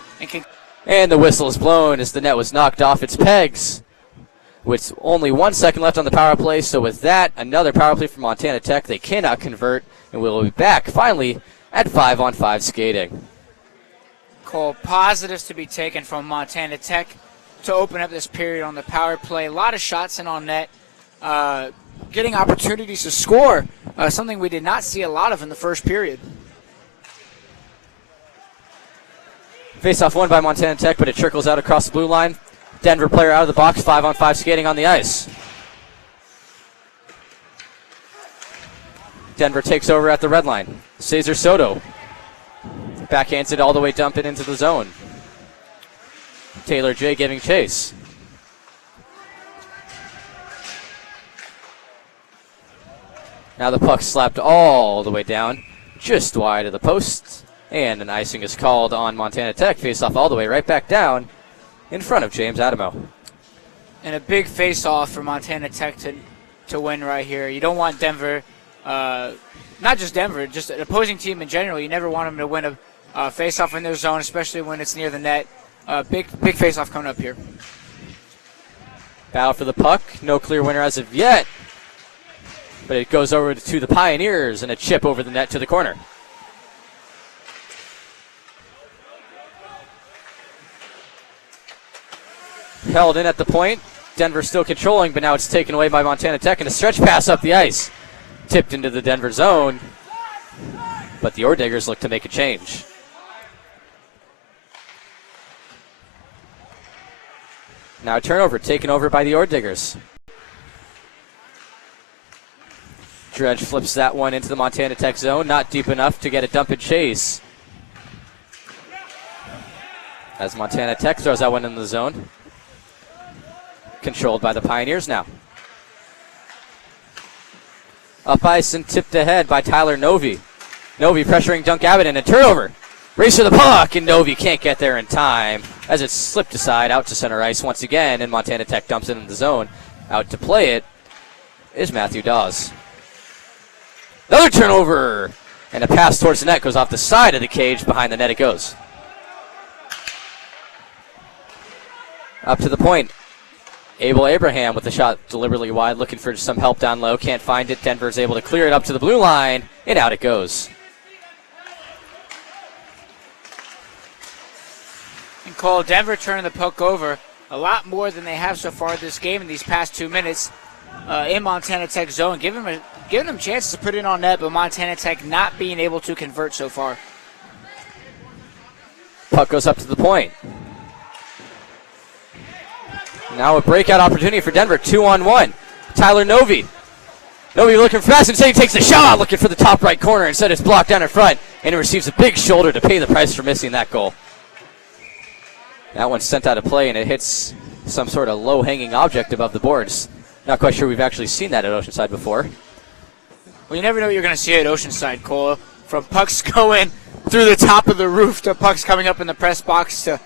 And the whistle is blown as the net was knocked off its pegs. With only 1 second left on the power play, so with that, another power play for Montana Tech. They cannot convert, and we'll be back finally at 5-on-5 skating. Cole, positives to be taken from Montana Tech to open up this period on the power play. A lot of shots in on net, getting opportunities to score, something we did not see a lot of in the first period. Face-off won by Montana Tech, but it trickles out across the blue line. Denver player out of the box, 5-on-5 skating on the ice. Denver takes over at the red line. Cesar Soto backhands it all the way, dump it into the zone. Taylor J giving chase. Now the puck slapped all the way down, just wide of the post. And an icing is called on Montana Tech. Face-off all the way right back down in front of James Adamo. And a big face-off for Montana Tech to win right here. You don't want Denver, not just Denver, just an opposing team in general. You never want them to win a face-off in their zone, especially when it's near the net. Big face-off coming up here. Battle for the puck. No clear winner as of yet. But it goes over to the Pioneers and a chip over the net to the corner. Held in at the point. Denver still controlling, but now it's taken away by Montana Tech, and a stretch pass up the ice. Tipped into the Denver zone, but the Ore Diggers look to make a change. Now a turnover taken over by the Ore Diggers. Dredge flips that one into the Montana Tech zone, not deep enough to get a dump and chase. As Montana Tech throws that one in the zone. Controlled by the Pioneers now. Up ice and tipped ahead by Tyler Novi. Novi pressuring Dunk Abbott and a turnover. Race for the puck, and Novi can't get there in time as it's slipped aside out to center ice once again, and Montana Tech dumps it in the zone. Out to play it is Matthew Dawes. Another turnover, and a pass towards the net goes off the side of the cage. Behind the net it goes. Up to the point. Abel Abraham with the shot deliberately wide, looking for some help down low. Can't find it. Denver's able to clear it up to the blue line, and out it goes. And Cole, Denver turning the puck over a lot more than they have so far this game in these past 2 minutes in Montana Tech zone, giving them chances to put it on net, but Montana Tech not being able to convert so far. Puck goes up to the point. Now a breakout opportunity for Denver, 2-on-1. Tyler Novi. Novi looking fast, and he takes the shot, looking for the top right corner. Instead, it's blocked down in front, and it receives a big shoulder to pay the price for missing that goal. That one's sent out of play, and it hits some sort of low-hanging object above the boards. Not quite sure we've actually seen that at Oceanside before. Well, you never know what you're going to see at Oceanside, Cole. From pucks going through the top of the roof to pucks coming up in the press box to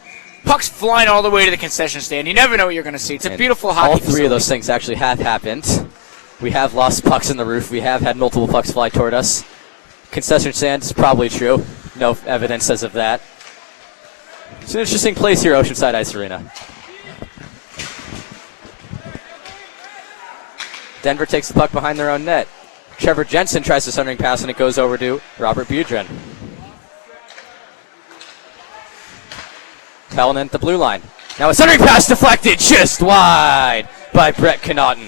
pucks flying all the way to the concession stand. You never know what you're going to see. It's a beautiful hockey All three facility. of those things actually have happened. We have lost pucks in the roof. We have had multiple pucks fly toward us. Concession stand is probably true. No evidence as of that. It's an interesting place here, Oceanside Ice Arena. Denver takes the puck behind their own net. Trevor Jensen tries the centering pass, and it goes over to Robert Budren. Pellin at the blue line. Now a centering pass deflected just wide by Brett Connaughton.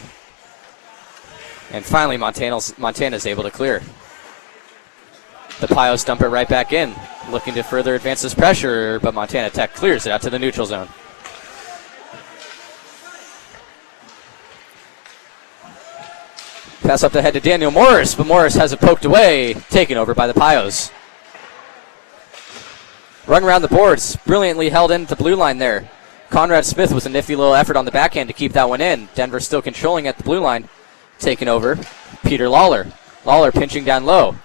And finally, Montana's able to clear. The Pios dump it right back in, looking to further advance this pressure, but Montana Tech clears it out to the neutral zone. Pass up the head to Daniel Morris, but Morris has it poked away, taken over by the Pios. Run around the boards, brilliantly held in at the blue line there. Conrad Smith with a nifty little effort on the backhand to keep that one in. Denver still controlling at the blue line. Taking over, Peter Lawler. Lawler pinching down low.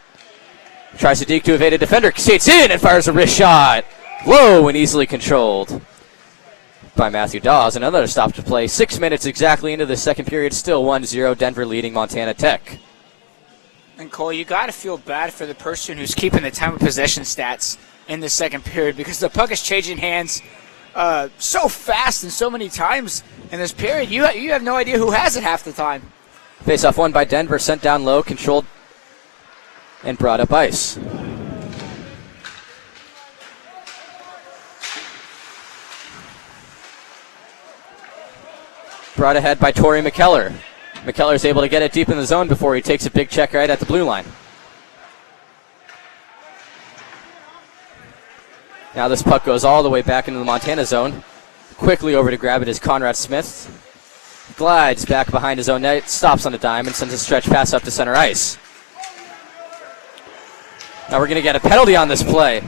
Tries to deke to evade a defender, skates in and fires a wrist shot. Low and easily controlled by Matthew Dawes. Another stop to play. 6 minutes exactly into the second period. Still 1-0, Denver leading Montana Tech. And Cole, you got to feel bad for the person who's keeping the time of possession stats in the second period because the puck is changing hands so fast and so many times in this period. You have no idea who has it half the time. Face-off won by Denver, sent down low, controlled, and brought up ice. Brought ahead by Torrey McKellar. McKellar is able to get it deep in the zone before he takes a big check right at the blue line. Now this puck goes all the way back into the Montana zone. Quickly over to grab it is Conrad Smith. Glides back behind his own net, stops on a dime, and sends a stretch pass up to center ice. Now we're going to get a penalty on this play,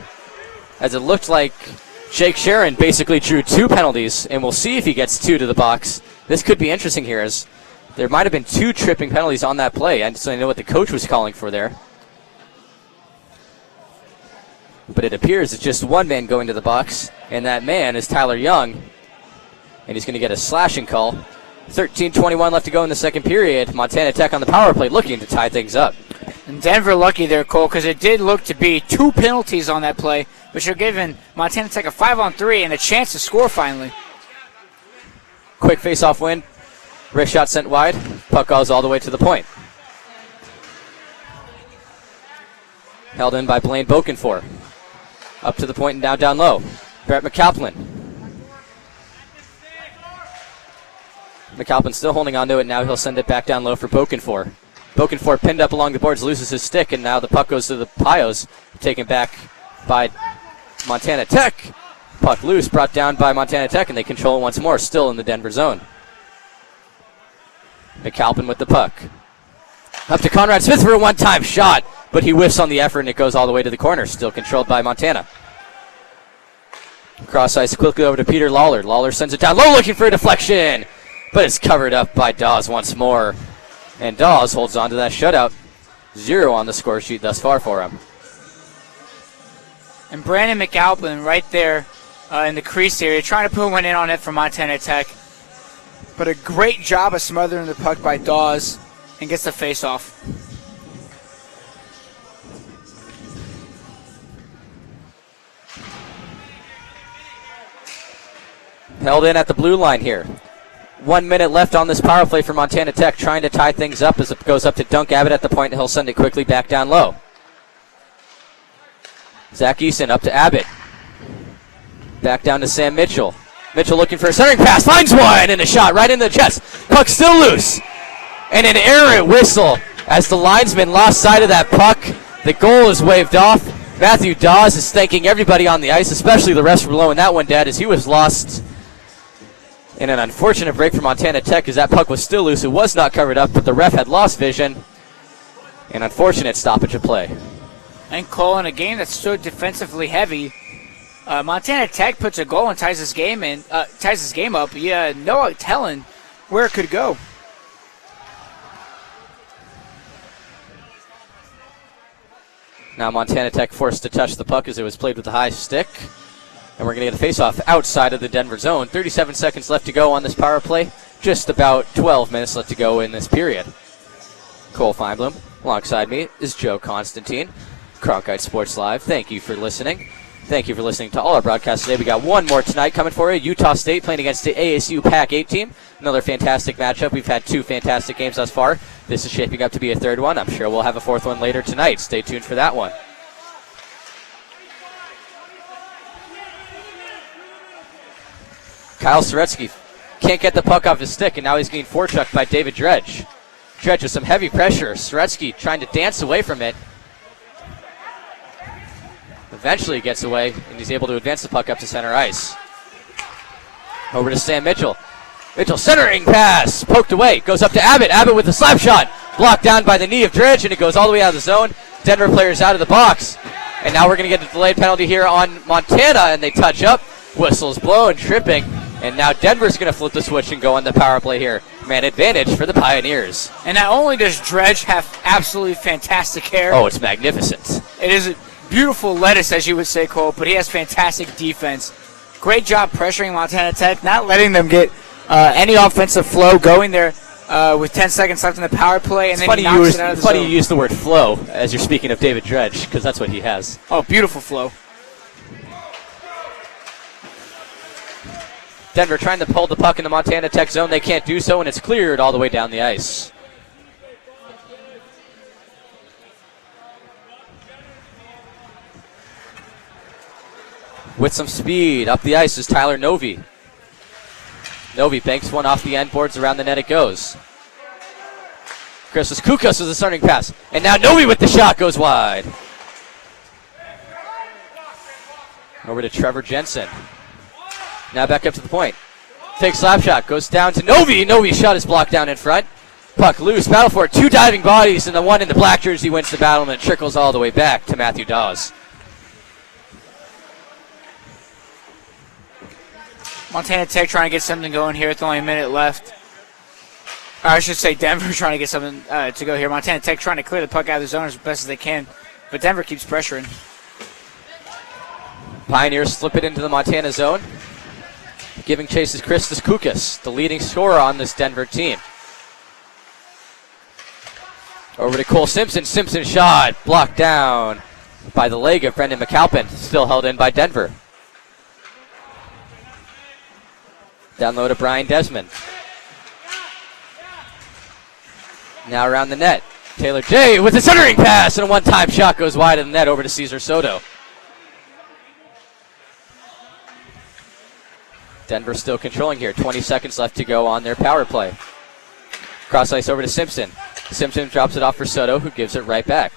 as it looked like Jake Sharon basically drew 2 penalties, and we'll see if he gets 2 to the box. This could be interesting here, as there might have been 2 tripping penalties on that play. I just don't know what the coach was calling for there. But it appears it's just one man going to the box, and that man is Tyler Young, and he's going to get a slashing call. 13:21 left to go in the second period. Montana Tech on the power play looking to tie things up. And Denver lucky there, Cole, because it did look to be 2 penalties on that play, which are giving Montana Tech a 5-on-3 and a chance to score finally. Quick face-off win. Wrist shot sent wide. Puck goes all the way to the point. Held in by Blaine Bokenfor. Up to the point and down low. Brett McAlpin. McAlpin still holding on to it. Now he'll send it back down low for Bokenfor. Bokenfor pinned up along the boards, loses his stick, and now the puck goes to the Pios. Taken back by Montana Tech. Puck loose, brought down by Montana Tech, and they control it once more, still in the Denver zone. McAlpin with the puck. Up to Conrad Smith for a one-time shot, but he whiffs on the effort, and it goes all the way to the corner, still controlled by Montana. Cross ice quickly over to Peter Lawler. Lawler sends it down low, looking for a deflection, but it's covered up by Dawes once more. And Dawes holds on to that shutout. 0 on the score sheet thus far for him. And Brandon McAlpin right there in the crease area, trying to put one in on it for Montana Tech. But a great job of smothering the puck by Dawes and gets the face-off. Held in at the blue line here. 1 minute left on this power play for Montana Tech, trying to tie things up as it goes up to Dunk Abbott at the point, and he'll send it quickly back down low. Zach Eason up to Abbott. Back down to Sam Mitchell. Mitchell looking for a centering pass, finds one, and a shot right in the chest. Puck still loose. And an errant whistle as the linesman lost sight of that puck. The goal is waved off. Matthew Dawes is thanking everybody on the ice, especially the rest for blowing that one dead, as he was lost in an unfortunate break for Montana Tech, as that puck was still loose. It was not covered up, but the ref had lost vision. An unfortunate stoppage of play. And Cole, in a game that's so defensively heavy, Montana Tech puts a goal and ties this game up. Yeah, no telling where it could go. Now Montana Tech forced to touch the puck as it was played with the high stick. And we're going to get a face-off outside of the Denver zone. 37 seconds left to go on this power play. Just about 12 minutes left to go in this period. Cole Feinblum, alongside me is Joe Constantine, Cronkite Sports Live. Thank you for listening. Thank you for listening to all our broadcasts today. We got one more tonight coming for you. Utah State playing against the ASU Pac-8 team. Another fantastic matchup. We've had 2 fantastic games thus far. This is shaping up to be a 3rd one. I'm sure we'll have a 4th one later tonight. Stay tuned for that one. Kyle Soretsky can't get the puck off his stick, and now he's getting forechecked by David Dredge. Dredge with some heavy pressure. Soretsky trying to dance away from it. Eventually gets away, and he's able to advance the puck up to center ice. Over to Sam Mitchell. Mitchell centering pass, poked away, goes up to Abbott. Abbott with a slap shot, blocked down by the knee of Dredge, and it goes all the way out of the zone. Denver players out of the box. And now we're going to get a delayed penalty here on Montana, and they touch up. Whistles blown, tripping. And now Denver's going to flip the switch and go on the power play here. Man advantage for the Pioneers. And not only does Dredge have absolutely fantastic hair. Oh, it's magnificent. It is a beautiful lettuce, as you would say, Cole, but he has fantastic defense. Great job pressuring Montana Tech, not letting them get any offensive flow going there with 10 seconds left in the power play. And then he knocks it out of the zone. Funny you use the word flow as you're speaking of David Dredge, because that's what he has. Oh, beautiful flow. Denver trying to pull the puck in the Montana Tech zone. They can't do so, and it's cleared all the way down the ice. With some speed, up the ice is Tyler Novi. Novi banks one off the end boards, around the net it goes. Christos Koukas with the starting pass. And now Novi with the shot goes wide. Over to Trevor Jensen. Now back up to the point. Takes slap shot, goes down to Novi. Novi's shot is blocked down in front. Puck loose, battle for it. Two diving bodies, and the one in the black jersey wins the battle, and it trickles all the way back to Matthew Dawes. Montana Tech trying to get something going here with only a minute left. Or I should say Denver trying to get something to go here. Montana Tech trying to clear the puck out of the zone as best as they can, but Denver keeps pressuring. Pioneers slip it into the Montana zone. Giving chase is Christos Koukas, the leading scorer on this Denver team. Over to Cole Simpson. Simpson shot blocked down by the leg of Brendan McAlpin. Still held in by Denver. Down low to Brian Desmond. Now around the net. Taylor J with a centering pass, and a one-time shot goes wide of the net over to Cesar Soto. Denver still controlling here. 20 seconds left to go on their power play. Cross ice over to Simpson. Simpson drops it off for Soto, who gives it right back.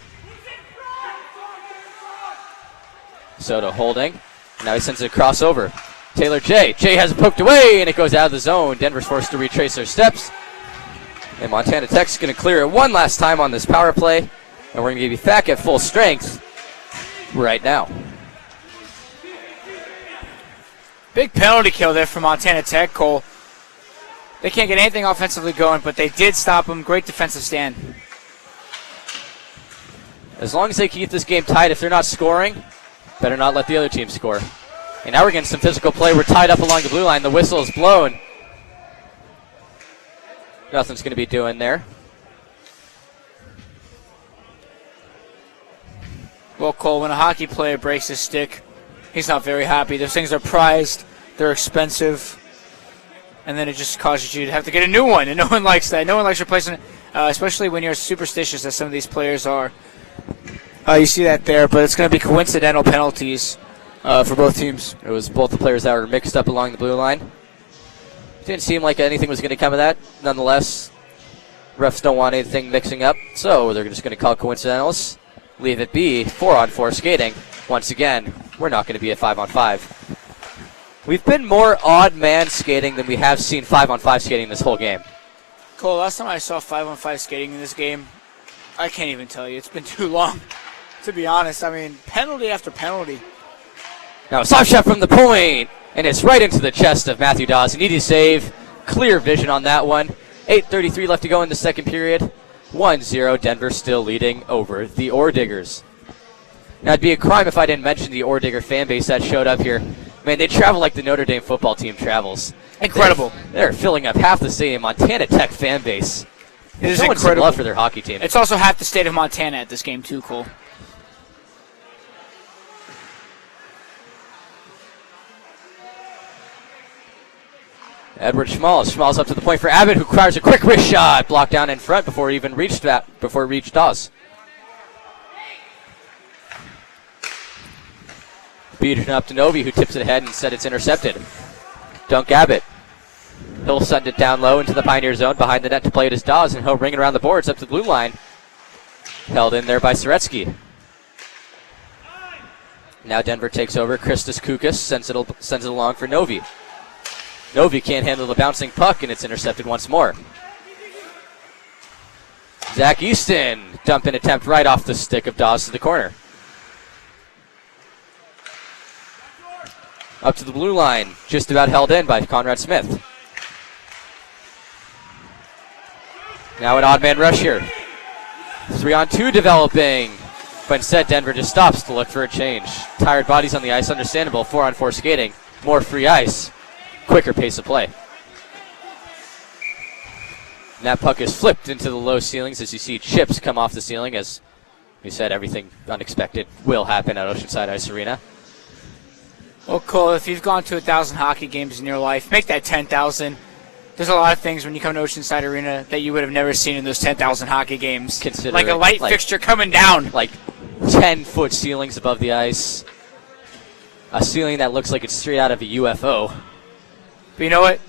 Soto holding. Now he sends it across over. Taylor J. J has it poked away, and it goes out of the zone. Denver's forced to retrace their steps. And Montana Tech's going to clear it one last time on this power play. And we're going to give you back at full strength right now. Big penalty kill there for Montana Tech, Cole. They can't get anything offensively going, but they did stop them. Great defensive stand. As long as they keep this game tight, if they're not scoring, better not let the other team score. And now we're getting some physical play. We're tied up along the blue line. The whistle is blown. Nothing's going to be doing there. Well, Cole, when a hockey player breaks his stick, he's not very happy. Those things are prized. They're expensive. And then it just causes you to have to get a new one, and no one likes that. No one likes replacing it, especially when you're superstitious, as some of these players are. You see that there, but it's going to be coincidental penalties for both teams. It was both the players that were mixed up along the blue line. Didn't seem like anything was going to come of that. Nonetheless, refs don't want anything mixing up, so they're just going to call coincidentals. Leave it be 4-on-4 skating. Once again, we're not going to be at 5-on-5. We've been more odd man skating than we have seen 5-on-5 skating this whole game. Cole, last time I saw 5-on-5 skating in this game, I can't even tell you. It's been too long, to be honest. I mean, penalty after penalty. Now a soft shot from the point, and it's right into the chest of Matthew Dawes. An easy save, clear vision on that one. 8:33 left to go in the second period. 1-0, Denver still leading over the Orediggers. Now it'd be a crime if I didn't mention the Oredigger fan base that showed up here. Man, they travel like the Notre Dame football team travels. Incredible. They're filling up half the stadium. Montana Tech fan base. It is showing some incredible. love for their hockey team. It's also half the state of Montana at this game, too, Cole. Edward Schmalz. Schmalz up to the point for Abbott, who fires a quick wrist shot. Blocked down in front before it even reached Dawes. Beaten up to Novi, who tips it ahead and said it's intercepted. Dunk Abbott. He'll send it down low into the Pioneer zone. Behind the net to play it is Dawes, and he'll ring it around the boards up to the blue line. Held in there by Soretsky. Now Denver takes over. Christos Koukas sends it along for Novi. Novi can't handle the bouncing puck, and it's intercepted once more. Zach Easton, dump in attempt right off the stick of Dawes to the corner. Up to the blue line, just about held in by Conrad Smith. Now an odd man rush here. 3-on-2 developing. But instead, Denver just stops to look for a change. Tired bodies on the ice, understandable. 4-on-4 skating, more free ice, quicker pace of play. And that puck is flipped into the low ceilings as you see chips come off the ceiling. As we said, everything unexpected will happen at Oceanside Ice Arena. Well, Cole, if you've gone to 1,000 hockey games in your life, make that 10,000. There's a lot of things when you come to Oceanside Arena that you would have never seen in those 10,000 hockey games. Consider like a light fixture coming down. Like 10-foot ceilings above the ice. A ceiling that looks like it's straight out of a UFO. But you know what?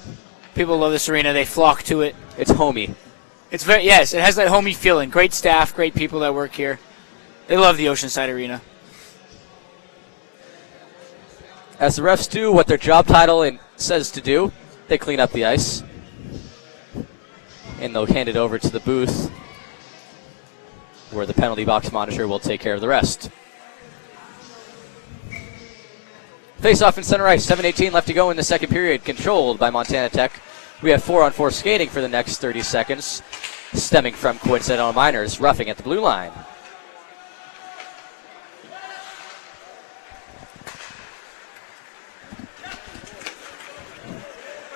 People love this arena. They flock to it. It's homey. It has that homey feeling. Great staff, great people that work here. They love the Oceanside Arena. As the refs do what their job title says to do, they clean up the ice. And they'll hand it over to the booth where the penalty box monitor will take care of the rest. Face-off in center ice, 7:18 left to go in the second period, controlled by Montana Tech. We have 4-on-4 skating for the next 30 seconds, stemming from coincidental minors roughing at the blue line.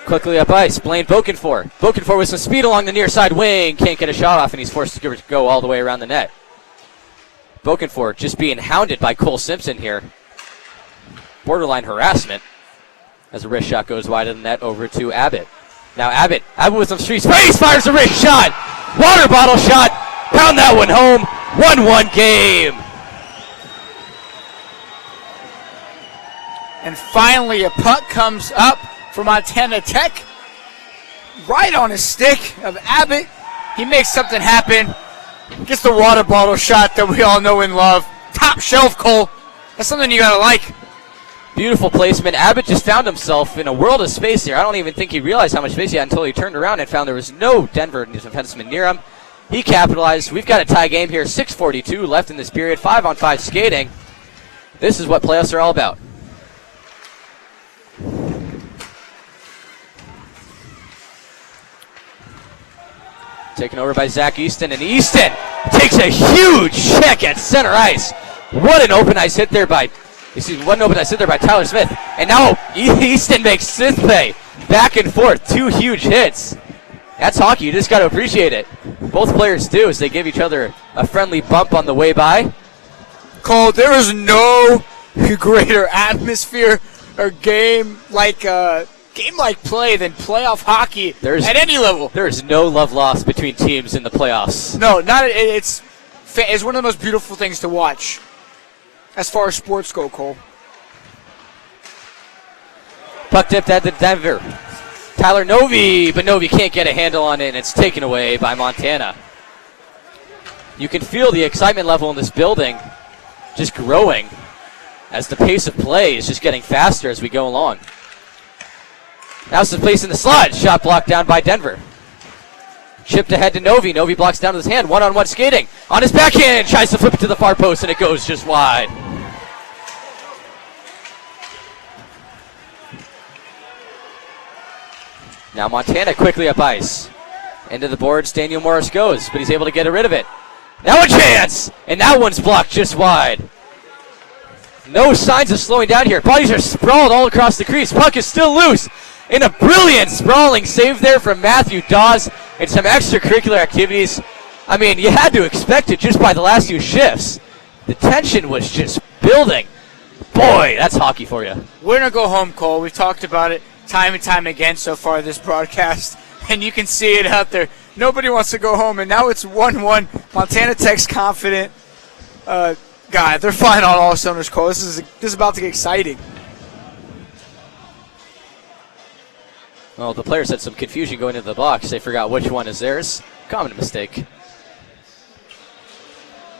Quickly up ice, Blaine Bokenfor. Bokenfor with some speed along the near side wing. Can't get a shot off, and he's forced to go all the way around the net. Bokenfor just being hounded by Cole Simpson here. Borderline harassment as a wrist shot goes wide of the net over to Abbott. Now Abbott with some street space, fires a wrist shot. Water bottle shot. Pound that one home. 1-1 game. And finally a puck comes up for Montana Tech. Right on his stick of Abbott. He makes something happen. Gets the water bottle shot that we all know and love. Top shelf, Cole. That's something you gotta like. Beautiful placement. Abbott just found himself in a world of space here. I don't even think he realized how much space he had until he turned around and found there was no Denver defenseman near him. He capitalized. We've got a tie game here. 6:42 left in this period. 5-on-5 skating. This is what playoffs are all about. Taken over by Zach Easton, and Easton takes a huge check at center ice. What an open ice hit there by Tyler Smith. And now Easton makes Smith pay. Back and forth, 2 huge hits. That's hockey, you just got to appreciate it. Both players do as they give each other a friendly bump on the way by. Cole, there is no greater atmosphere or game-like play than playoff hockey at any level. There is no love lost between teams in the playoffs. No, it's one of the most beautiful things to watch as far as sports go, Cole. Puck tipped at the Denver. Tyler Novi, but Novi can't get a handle on it, and it's taken away by Montana. You can feel the excitement level in this building just growing as the pace of play is just getting faster as we go along. Now some place in the slot. Shot blocked down by Denver. Chipped ahead to Novi. Novi blocks down with his hand. One-on-one skating. On his backhand. Tries to flip it to the far post, and it goes just wide. Now Montana quickly up ice. Into the boards, Daniel Morris goes, but he's able to get rid of it. Now a chance! And that one's blocked just wide. No signs of slowing down here. Bodies are sprawled all across the crease. Puck is still loose. In a brilliant sprawling save there from Matthew Dawes and some extracurricular activities. I mean, you had to expect it just by the last few shifts. The tension was just building. Boy, that's hockey for you. Win or go home, Cole. We've talked about it time and time again so far this broadcast, and you can see it out there. Nobody wants to go home, and now it's 1-1. Montana Tech's confident. God, they're flying on all cylinders, Cole. This is about to get exciting. Well, the players had some confusion going into the box. They forgot which one is theirs. Common mistake.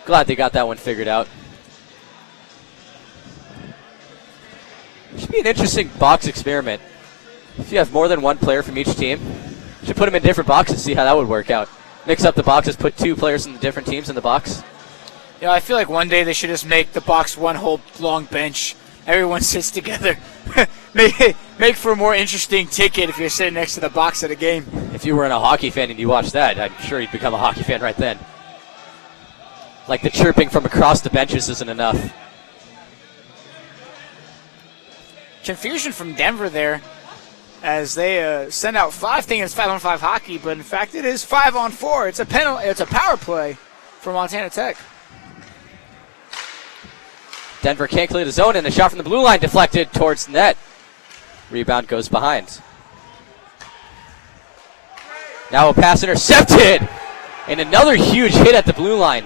Glad they got that one figured out. Should be an interesting box experiment. If you have more than one player from each team, you should put them in different boxes, see how that would work out. Mix up the boxes, put 2 players in the different teams in the box. Yeah, I feel like one day they should just make the box one whole long bench. Everyone sits together. make for a more interesting ticket if you're sitting next to the box at a game. If you weren't a hockey fan and you watched that, I'm sure you'd become a hockey fan right then. Like the chirping from across the benches isn't enough. Confusion from Denver there as they send out 5, thinking it's 5-on-5 hockey, but in fact it is 5-on-4. It's a penalty. It's a power play for Montana Tech. Denver can't clear the zone, and a shot from the blue line deflected towards net. Rebound goes behind. Now a pass intercepted, and another huge hit at the blue line.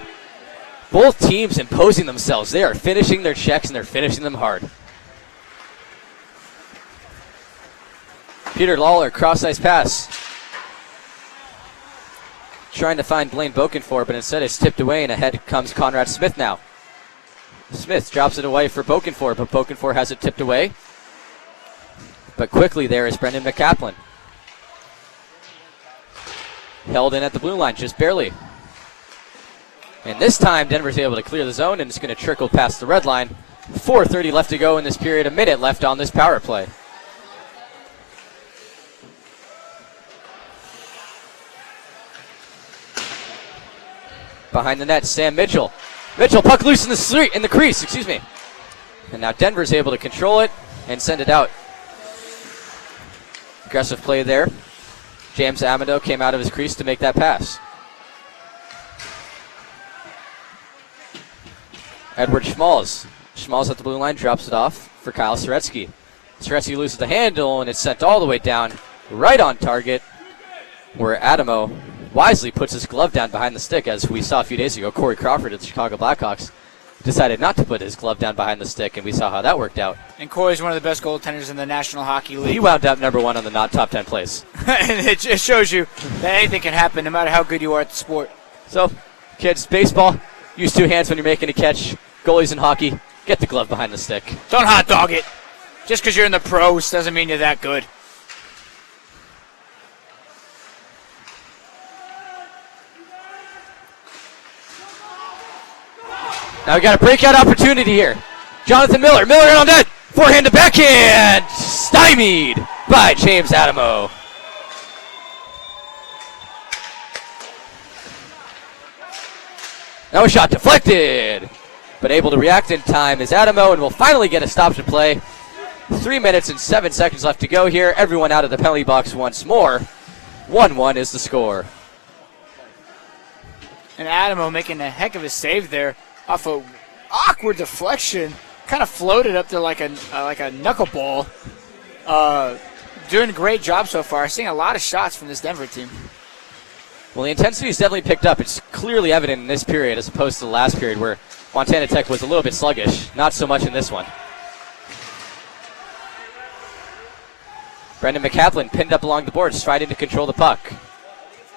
Both teams imposing themselves. They are finishing their checks, and they're finishing them hard. Peter Lawler, cross-ice pass. Trying to find Blaine Bokenfor, but instead it's tipped away, and ahead comes Conrad Smith now. Smith drops it away for Bokenfor, but Bokenfor has it tipped away. But quickly there is Brendan McCaplin. Held in at the blue line, just barely. And this time, Denver's able to clear the zone, and it's going to trickle past the red line. 4:30 left to go in this period, a minute left on this power play. Behind the net, Sam Mitchell. Mitchell, puck loose in the crease, excuse me. And now Denver's able to control it and send it out. Aggressive play there. James Amado came out of his crease to make that pass. Edward Schmalz. Schmalz at the blue line, drops it off for Kyle Soretsky. Soretsky loses the handle, and it's sent all the way down, right on target, where Adamo wisely puts his glove down behind the stick. As we saw a few days ago, Corey Crawford of the Chicago Blackhawks decided not to put his glove down behind the stick, and we saw how that worked out. And Corey's one of the best goaltenders in the National Hockey League. He wound up number 1 on the not top 10 plays. And it shows you that anything can happen no matter how good you are at the sport. So, kids, baseball, use 2 hands when you're making a catch. Goalies in hockey, get the glove behind the stick. Don't hot dog it. Just because you're in the pros doesn't mean you're that good. Now we got a breakout opportunity here. Jonathan Miller. Miller in on net. Forehand to backhand. Stymied by James Adamo. Now a shot deflected, but able to react in time is Adamo, and will finally get a stop to play. 3 minutes and 7 seconds left to go here. Everyone out of the penalty box once more. 1-1 is the score. And Adamo making a heck of a save there off a awkward deflection. Kind of floated up there like a knuckleball. Doing a great job so far. Seeing a lot of shots from this Denver team. Well, the intensity is definitely picked up. It's clearly evident in this period as opposed to the last period where Montana Tech was a little bit sluggish. Not so much in this one. Brendan McCaplin pinned up along the boards, trying to control the puck.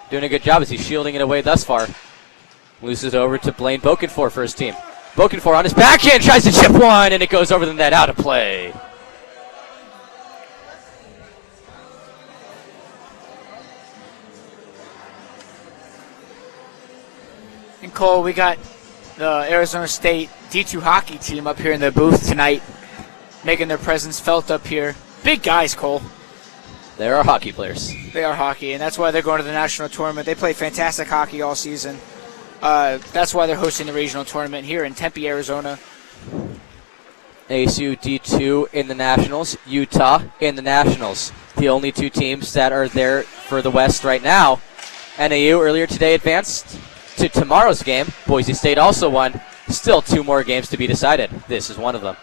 Doing a good job as he's shielding it away thus far. Loses it over to Blaine Bokenfor for his team. Bokenfor on his backhand, tries to chip one, and it goes over the net, out of play. And Cole, we got the Arizona State D2 hockey team up here in the booth tonight, making their presence felt up here. Big guys, Cole. They are hockey players. They are hockey, and that's why they're going to the national tournament. They play fantastic hockey all season. That's why they're hosting the regional tournament here in Tempe, Arizona. ASU D2 in the Nationals, Utah in the Nationals. The only 2 teams that are there for the West right now. NAU earlier today advanced to tomorrow's game. Boise State also won. Still 2 more games to be decided. This is one of them.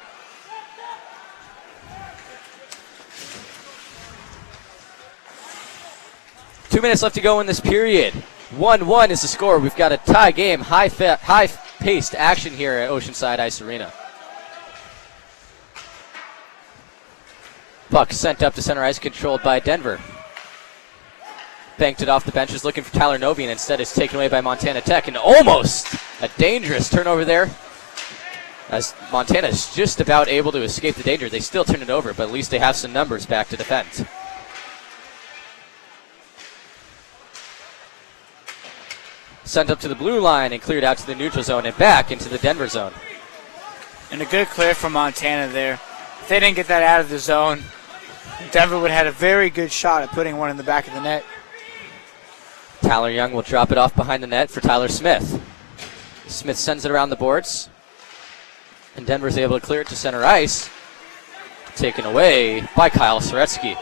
Two minutes left to go in this period. 1-1 is the score. We've got a tie game, high-paced action here at Oceanside Ice Arena. Puck sent up to center ice, controlled by Denver. Banked it off the benches, looking for Tyler Novy, and instead it's taken away by Montana Tech. And almost a dangerous turnover there, as Montana is just about able to escape the danger. They still turn it over, but at least they have some numbers back to defend. Sent up to the blue line and cleared out to the neutral zone and back into the Denver zone. And a good clear from Montana there. If they didn't get that out of the zone, Denver would have had a very good shot at putting one in the back of the net. Tyler Young will drop it off behind the net for Tyler Smith. Smith sends it around the boards. And Denver's able to clear it to center ice. Taken away by Kyle Soretsky.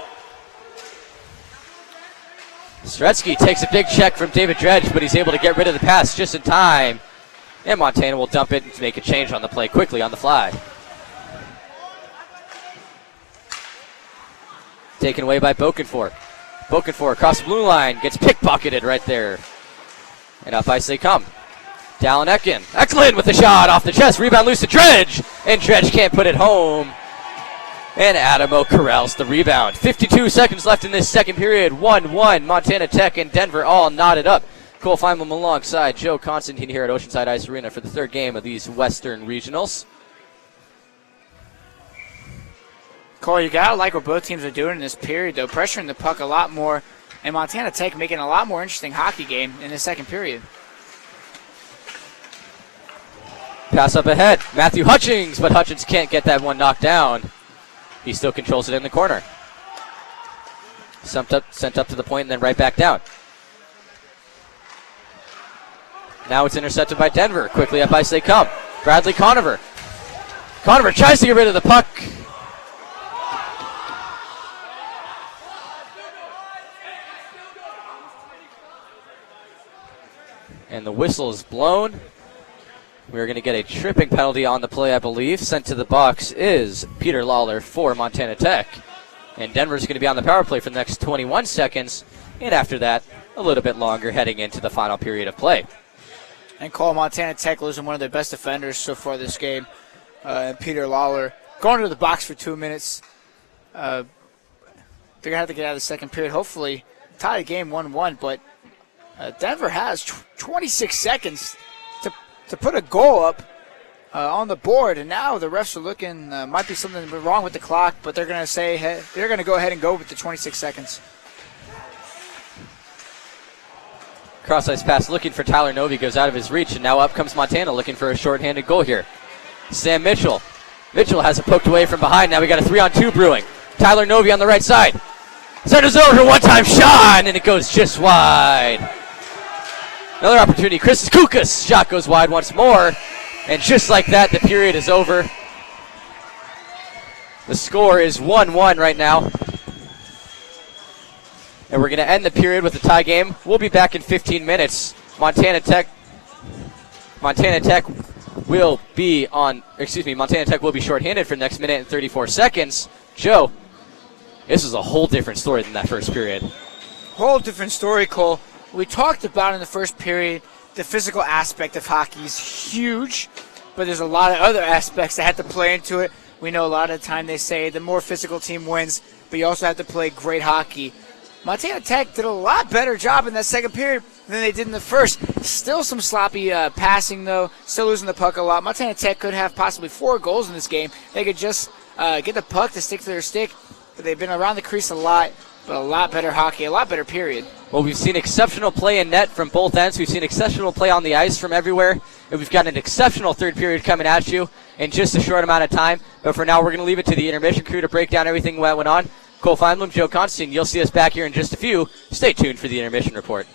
Soretsky takes a big check from David Dredge, but he's able to get rid of the pass just in time. And Montana will dump it and make a change on the play quickly on the fly. Taken away by Bokenfor. Bokenfor across the blue line, gets pickpocketed right there. And up ice they come. Dallin Eklund with the shot off the chest, rebound loose to Dredge, and Dredge can't put it home. And Adamo corrals the rebound. 52 seconds left in this second period. 1-1, Montana Tech and Denver all knotted up. Cole Feynman alongside Joe Constantine here at Oceanside Ice Arena for the third game of these Western Regionals. Cole, you gotta like what both teams are doing in this period, though. Pressuring the puck a lot more, and Montana Tech making a lot more interesting hockey game in the second period. Pass up ahead. Matthew Hutchings, but Hutchings can't get that one knocked down. He still controls it in the corner. Sent up to the point and then right back down. Now it's intercepted by Denver. Quickly up ice they come. Bradley Conover. Conover tries to get rid of the puck. And the whistle is blown. We're going to get a tripping penalty on the play, I believe. Sent to the box is Peter Lawler for Montana Tech. And Denver's going to be on the power play for the next 21 seconds. And after that, a little bit longer heading into the final period of play. And Cole, Montana Tech losing one of their best defenders so far this game. Peter Lawler going to the box for 2 minutes. They're going to have to get out of the second period. Hopefully tie the game 1-1. But Denver has 26 seconds to put a goal up on the board, and now the refs are looking, might be something wrong with the clock, but they're going to say, hey, they're going to go ahead and go with the 26 seconds. Cross-ice pass looking for Tyler Novi, goes out of his reach, and now up comes Montana looking for a shorthanded goal here. Sam Mitchell. Mitchell has it poked away from behind. Now we got a 3-on-2 brewing. Tyler Novi on the right side. Centers over for one-time shot, and it goes just wide. Another opportunity. Chris Kukas. Shot goes wide once more. And just like that, the period is over. The score is 1-1 right now. And we're going to end the period with a tie game. We'll be back in 15 minutes. Montana Tech will be shorthanded for the next minute and 34 seconds. Joe, this is a whole different story than that first period. Whole different story, Cole. We talked about in the first period, the physical aspect of hockey is huge, but there's a lot of other aspects that have to play into it. We know a lot of the time they say the more physical team wins, but you also have to play great hockey. Montana Tech did a lot better job in that second period than they did in the first. Still some sloppy passing, though. Still losing the puck a lot. Montana Tech could have possibly 4 goals in this game. They could just get the puck to stick to their stick, but they've been around the crease a lot, but a lot better hockey, a lot better period. Well, we've seen exceptional play in net from both ends. We've seen exceptional play on the ice from everywhere. And we've got an exceptional third period coming at you in just a short amount of time. But for now, we're going to leave it to the intermission crew to break down everything that went on. Cole Feinblum, Joe Constantine, you'll see us back here in just a few. Stay tuned for the intermission report.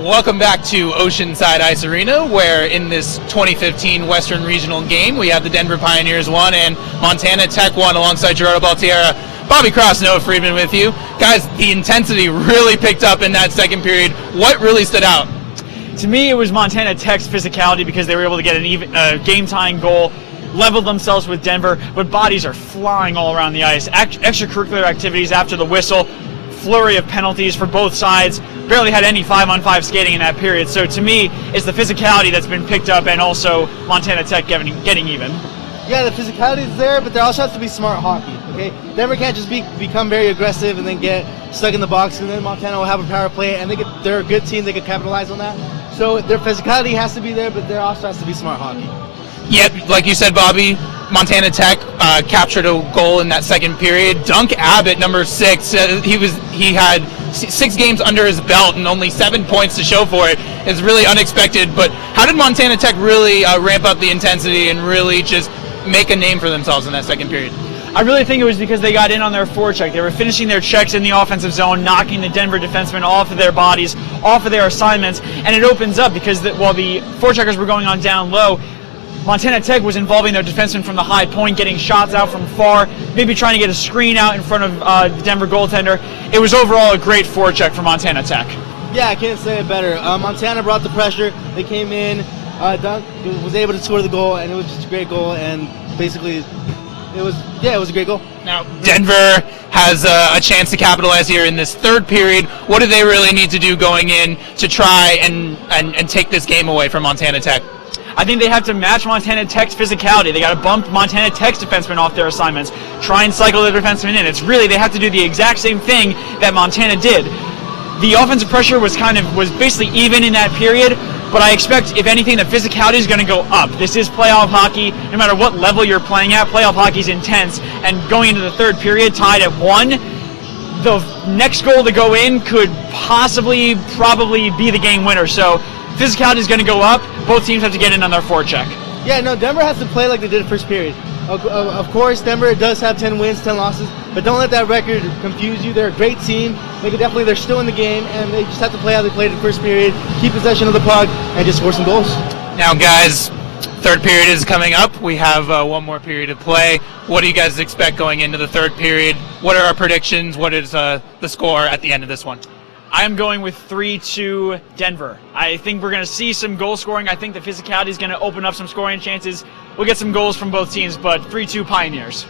Welcome back to Oceanside Ice Arena, where in this 2015 Western Regional game, we have the Denver Pioneers 1 and Montana Tech 1 alongside Gerardo Baltiera. Bobby Cross, Noah Friedman with you. Guys, the intensity really picked up in that second period. What really stood out? To me, it was Montana Tech's physicality because they were able to get a game-tying goal, leveled themselves with Denver, but bodies are flying all around the ice. Extracurricular activities after the whistle, flurry of penalties for both sides, barely had any 5-on-5 skating in that period. So to me, it's the physicality that's been picked up and also Montana Tech getting even. Yeah, the physicality is there, but there also has to be smart hockey, okay? Denver can't just become very aggressive and then get stuck in the box, and then Montana will have a power play, and they're a good team, they can capitalize on that. So their physicality has to be there, but there also has to be smart hockey. Yep, like you said, Bobby, Montana Tech captured a goal in that second period. Dunk Abbott, number 6, he had 6 games under his belt and only 7 points to show for it. It's really unexpected, but how did Montana Tech really ramp up the intensity and really just make a name for themselves in that second period? I really think it was because they got in on their forecheck. They were finishing their checks in the offensive zone, knocking the Denver defensemen off of their bodies, off of their assignments, and it opens up because while the forecheckers were going on down low, Montana Tech was involving their defensemen from the high point, getting shots out from far, maybe trying to get a screen out in front of the Denver goaltender. It was overall a great forecheck for Montana Tech. Yeah, I can't say it better. Montana brought the pressure. They came in, Dunk was able to score the goal, and it was just a great goal, and basically it was a great goal. Now, Denver has a chance to capitalize here in this third period. What do they really need to do going in to try and take this game away from Montana Tech? I think they have to match Montana Tech's physicality. They got to bump Montana Tech's defensemen off their assignments, try and cycle the defensemen in. It's really, they have to do the exact same thing that Montana did. The offensive pressure was basically even in that period, but I expect, if anything, the physicality is going to go up. This is playoff hockey. No matter what level you're playing at, playoff hockey is intense, and going into the third period tied at 1, the next goal to go in could probably be the game winner. So physicality is going to go up. Both teams have to get in on their forecheck. Yeah, no, Denver has to play like they did the first period. Of course, Denver does have 10 wins, 10 losses, but don't let that record confuse you. They're a great team. They're still in the game, and they just have to play how they played in the first period, keep possession of the puck, and just score some goals. Now, guys, third period is coming up. We have one more period to play. What do you guys expect going into the third period? What are our predictions? What is the score at the end of this one? I'm going with 3-2 Denver. I think we're going to see some goal scoring. I think the physicality is going to open up some scoring chances. We'll get some goals from both teams, but 3-2 Pioneers.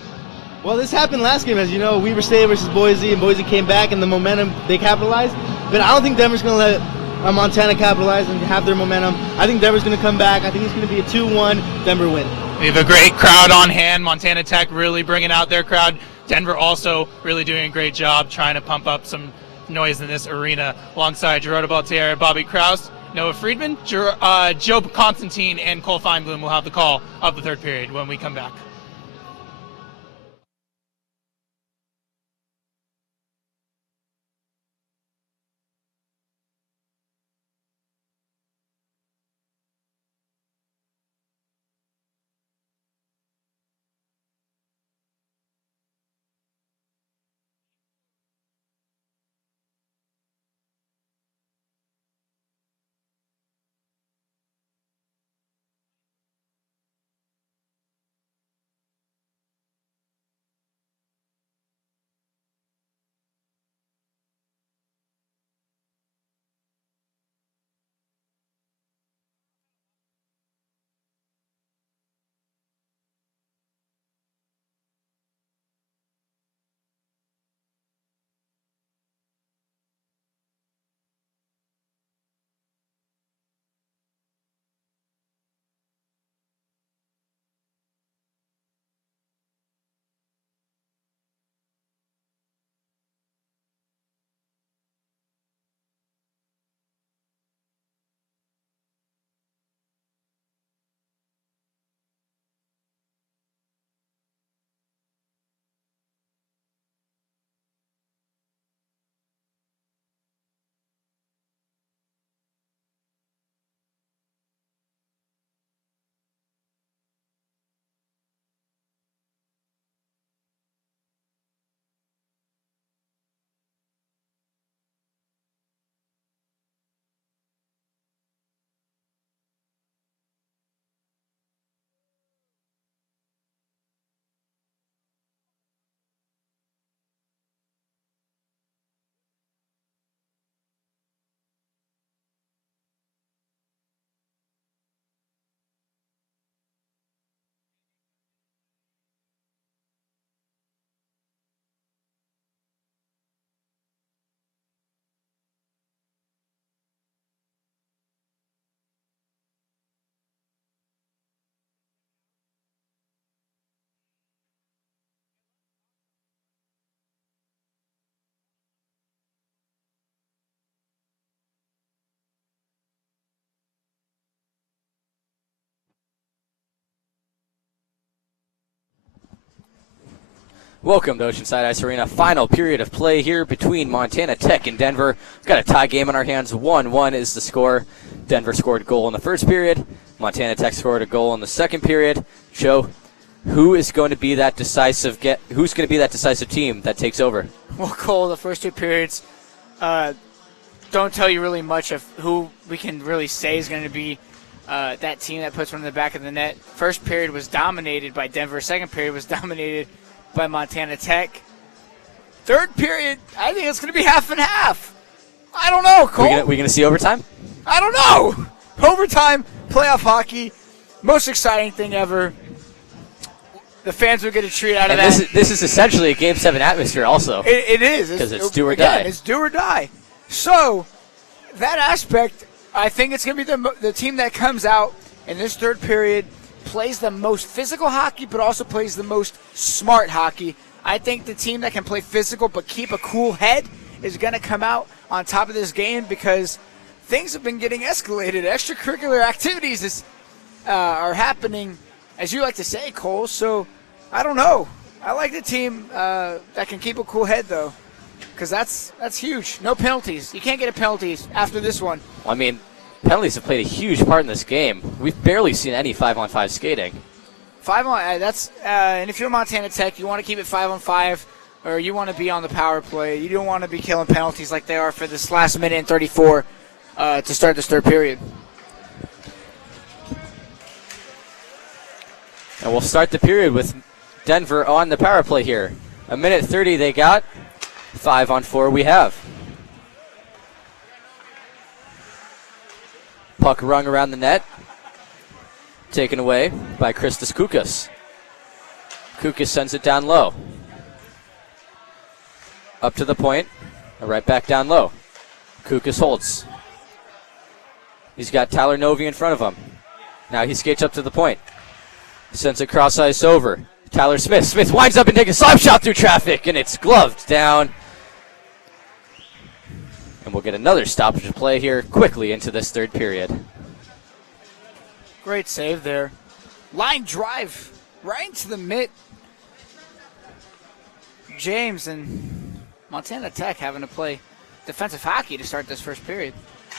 Well, this happened last game, as you know. Weber State versus Boise, and Boise came back, and the momentum, they capitalized. But I don't think Denver's going to let Montana capitalize and have their momentum. I think Denver's going to come back. I think it's going to be a 2-1 Denver win. We have a great crowd on hand. Montana Tech really bringing out their crowd. Denver also really doing a great job trying to pump up some noise in this arena. Alongside Gerardo Baltier, Bobby Kraus, Noah Friedman, Joe Constantine, and Cole Feinblum will have the call of the third period when we come back. Welcome to Oceanside Ice Arena. Final period of play here between Montana Tech and Denver. We've got a tie game on our hands. 1-1 is the score. Denver scored a goal in the first period. Montana Tech scored a goal in the second period. Joe, who is going to be that decisive who's going to be that decisive team that takes over? Well, Cole, the first two periods don't tell you really much of who we can really say is going to be that team that puts one in the back of the net. First period was dominated by Denver. Second period was dominated by Montana Tech. Third period, I think it's going to be half and half. I don't know, Cole. We going to see overtime? I don't know. Overtime, playoff hockey, most exciting thing ever. The fans will get a treat out of that. This is essentially a Game 7 atmosphere also. It is. Because it's do or again, die. It's do or die. So, that aspect, I think it's going to be the team that comes out in this third period, plays the most physical hockey, but also plays the most smart hockey. I think the team that can play physical but keep a cool head is going to come out on top of this game because things have been getting escalated. Extracurricular activities are happening, as you like to say, Cole. So, I don't know. I like the team that can keep a cool head, though, because that's huge. No penalties. You can't get a penalty after this one. I mean, penalties have played a huge part in this game. We've barely seen any 5-on-5 skating. And if you're Montana Tech, you want to keep it 5-on-5, or you want to be on the power play. You don't want to be killing penalties like they are for this last minute and 34 to start this third period. And we'll start the period with Denver on the power play here. 1:30 they got. 5-on-4 we have. Puck rung around the net. Taken away by Christos Koukas. Koukas sends it down low. Up to the point. Right back down low. Koukas holds. He's got Tyler Novi in front of him. Now he skates up to the point. Sends it cross ice over. Tyler Smith. Smith winds up and takes a slap shot through traffic, and it's gloved down. And we'll get another stoppage of play here quickly into this third period. Great save there. Line drive right into the mitt. James and Montana Tech having to play defensive hockey to start this first period.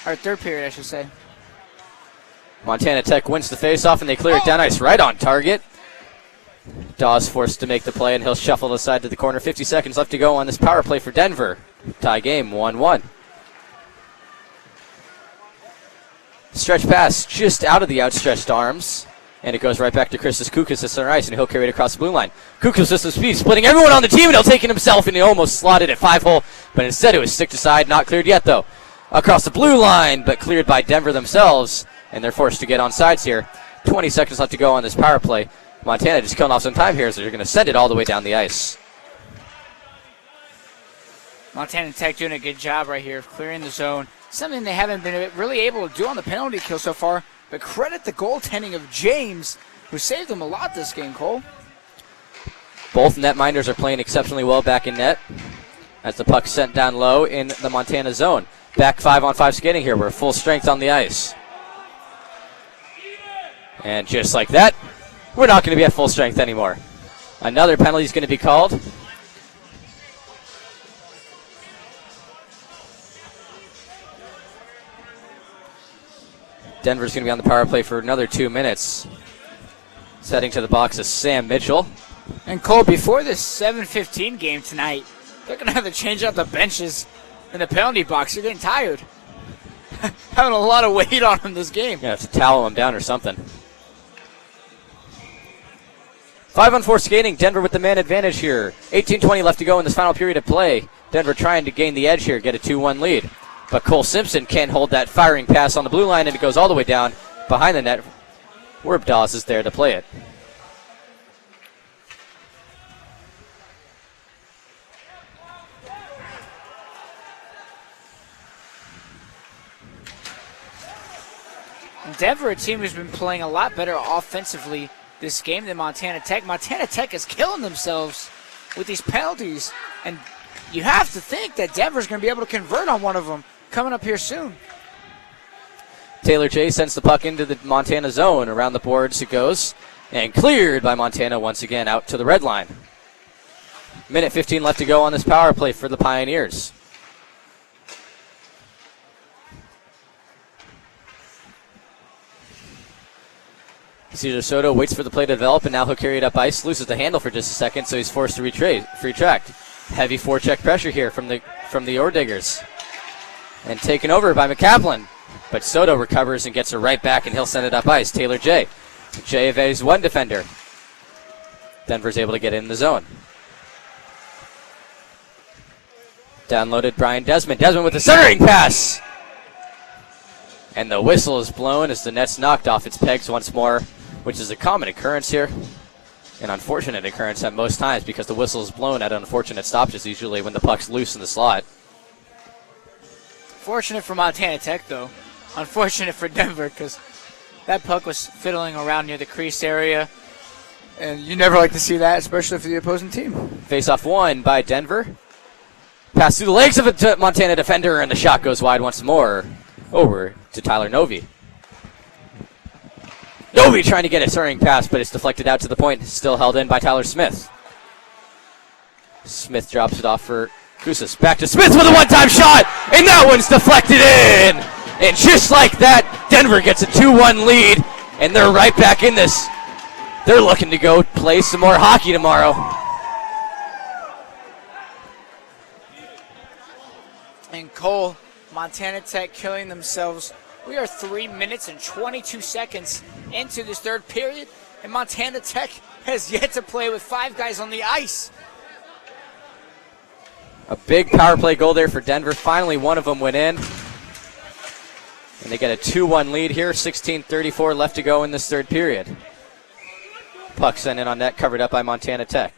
Or third period, I should say. Montana Tech wins the faceoff, and they clear it down ice right on target. Dawes forced to make the play, and he'll shuffle aside to the corner. 50 seconds left to go on this power play for Denver. Tie game, 1-1. Stretch pass just out of the outstretched arms, and it goes right back to Christos Koukas at center ice, and he'll carry it across the blue line. Koukas with some speed, splitting everyone on the team, and he'll take it himself, and he almost slotted it 5-hole, but instead it was sticked aside, not cleared yet, though. Across the blue line, but cleared by Denver themselves, and they're forced to get on sides here. 20 seconds left to go on this power play. Montana just killing off some time here, so they're going to send it all the way down the ice. Montana Tech doing a good job right here of clearing the zone. Something they haven't been really able to do on the penalty kill so far, but credit the goaltending of James, who saved them a lot this game, Cole. Both netminders are playing exceptionally well back in net as the puck sent down low in the Montana zone. Back 5-on-5 skating here. We're full strength on the ice. And just like that, we're not going to be at full strength anymore. Another penalty is going to be called. Denver's going to be on the power play for another 2 minutes. Setting to the box is Sam Mitchell. And Cole, before this 7:15 game tonight, they're going to have to change out the benches in the penalty box. They're getting tired. Having a lot of weight on them this game. You're going to have to towel them down or something. 5-on-4 skating. Denver with the man advantage here. 18:20 left to go in this final period of play. Denver trying to gain the edge here, get a 2-1 lead. But Cole Simpson can't hold that firing pass on the blue line, and it goes all the way down behind the net. Werb Dawes is there to play it. Denver, a team who's been playing a lot better offensively this game than Montana Tech. Montana Tech is killing themselves with these penalties, and you have to think that Denver's going to be able to convert on one of them coming up here soon. Taylor Chase sends the puck into the Montana zone. Around the boards it goes, and cleared by Montana once again out to the red line. Minute 15 left to go on this power play for the Pioneers. Cesar Soto waits for the play to develop, and now he'll carry it up ice. Loses the handle for just a second, so he's forced to retract. Heavy forecheck pressure here from the Orediggers. And taken over by McCaplin. But Soto recovers and gets it right back, and he'll send it up ice. Taylor J. J evades one defender. Denver's able to get in the zone. Downloaded Brian Desmond. Desmond with the centering pass. And the whistle is blown as the net's knocked off its pegs once more, which is a common occurrence here. An unfortunate occurrence at most times because the whistle is blown at unfortunate stoppages usually when the puck's loose in the slot. Fortunate for Montana Tech, though. Unfortunate for Denver because that puck was fiddling around near the crease area. And you never like to see that, especially for the opposing team. Face-off won by Denver. Pass through the legs of a Montana defender, and the shot goes wide once more. Over to Tyler Novi. Novi trying to get a turning pass, but it's deflected out to the point. Still held in by Tyler Smith. Smith drops it off for Kousas. Back to Smith with a one-time shot, and that one's deflected in. And just like that, Denver gets a 2-1 lead, and they're right back in this. They're looking to go play some more hockey tomorrow. And Cole, Montana Tech killing themselves. We are 3 minutes and 22 seconds into this third period, and Montana Tech has yet to play with 5 guys on the ice. A big power play goal there for Denver. Finally, one of them went in. And they get a 2-1 lead here. 16:34 left to go in this third period. Puck sent in on net, covered up by Montana Tech.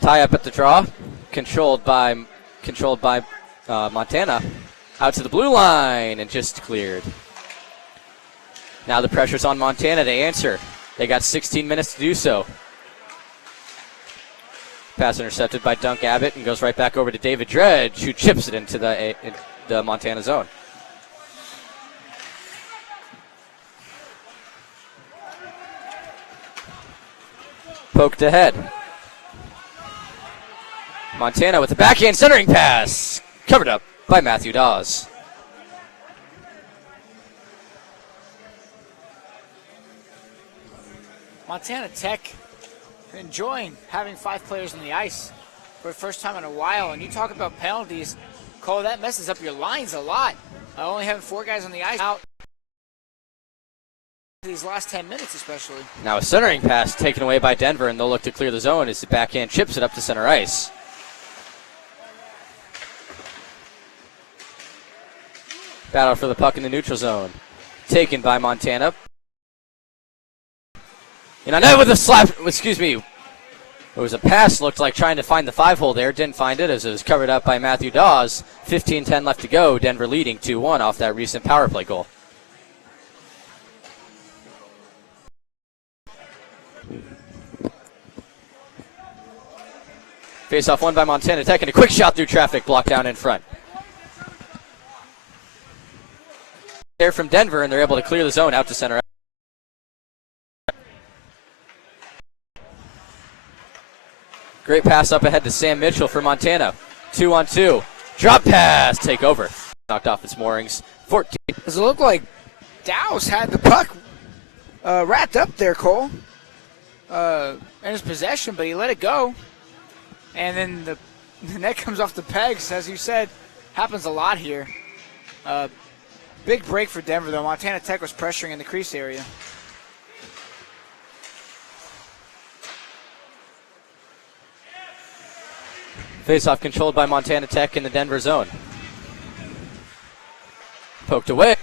Tie up at the draw, controlled by Montana. Out to the blue line and just cleared. Now the pressure's on Montana to answer. They got 16 minutes to do so. Pass intercepted by Dunk Abbott and goes right back over to David Dredge, who chips it into the Montana zone. Poked ahead. Montana with the backhand centering pass. Covered up by Matthew Dawes. Montana Tech enjoying having 5 players on the ice for the first time in a while. And you talk about penalties, Cole, that messes up your lines a lot. Only having 4 guys on the ice out these last 10 minutes especially. Now a centering pass taken away by Denver, and they'll look to clear the zone as the backhand chips it up to center ice. Battle for the puck in the neutral zone. Taken by Montana. And I know with a slap, it was a pass, looked like trying to find the 5-hole there. Didn't find it as it was covered up by Matthew Dawes. 15-10 left to go. Denver leading 2-1 off that recent power play goal. Face-off won by Montana Tech, and a quick shot through traffic blocked down in front. There from Denver, and they're able to clear the zone out to center. Great pass up ahead to Sam Mitchell for Montana. 2-on-2. Drop pass. Take over. Knocked off its moorings. 14. Does it look like Dowse had the puck wrapped up there, Cole, in his possession, but he let it go. And then the net comes off the pegs, as you said. Happens a lot here. Big break for Denver, though. Montana Tech was pressuring in the crease area. Face-off controlled by Montana Tech in the Denver zone. Poked away.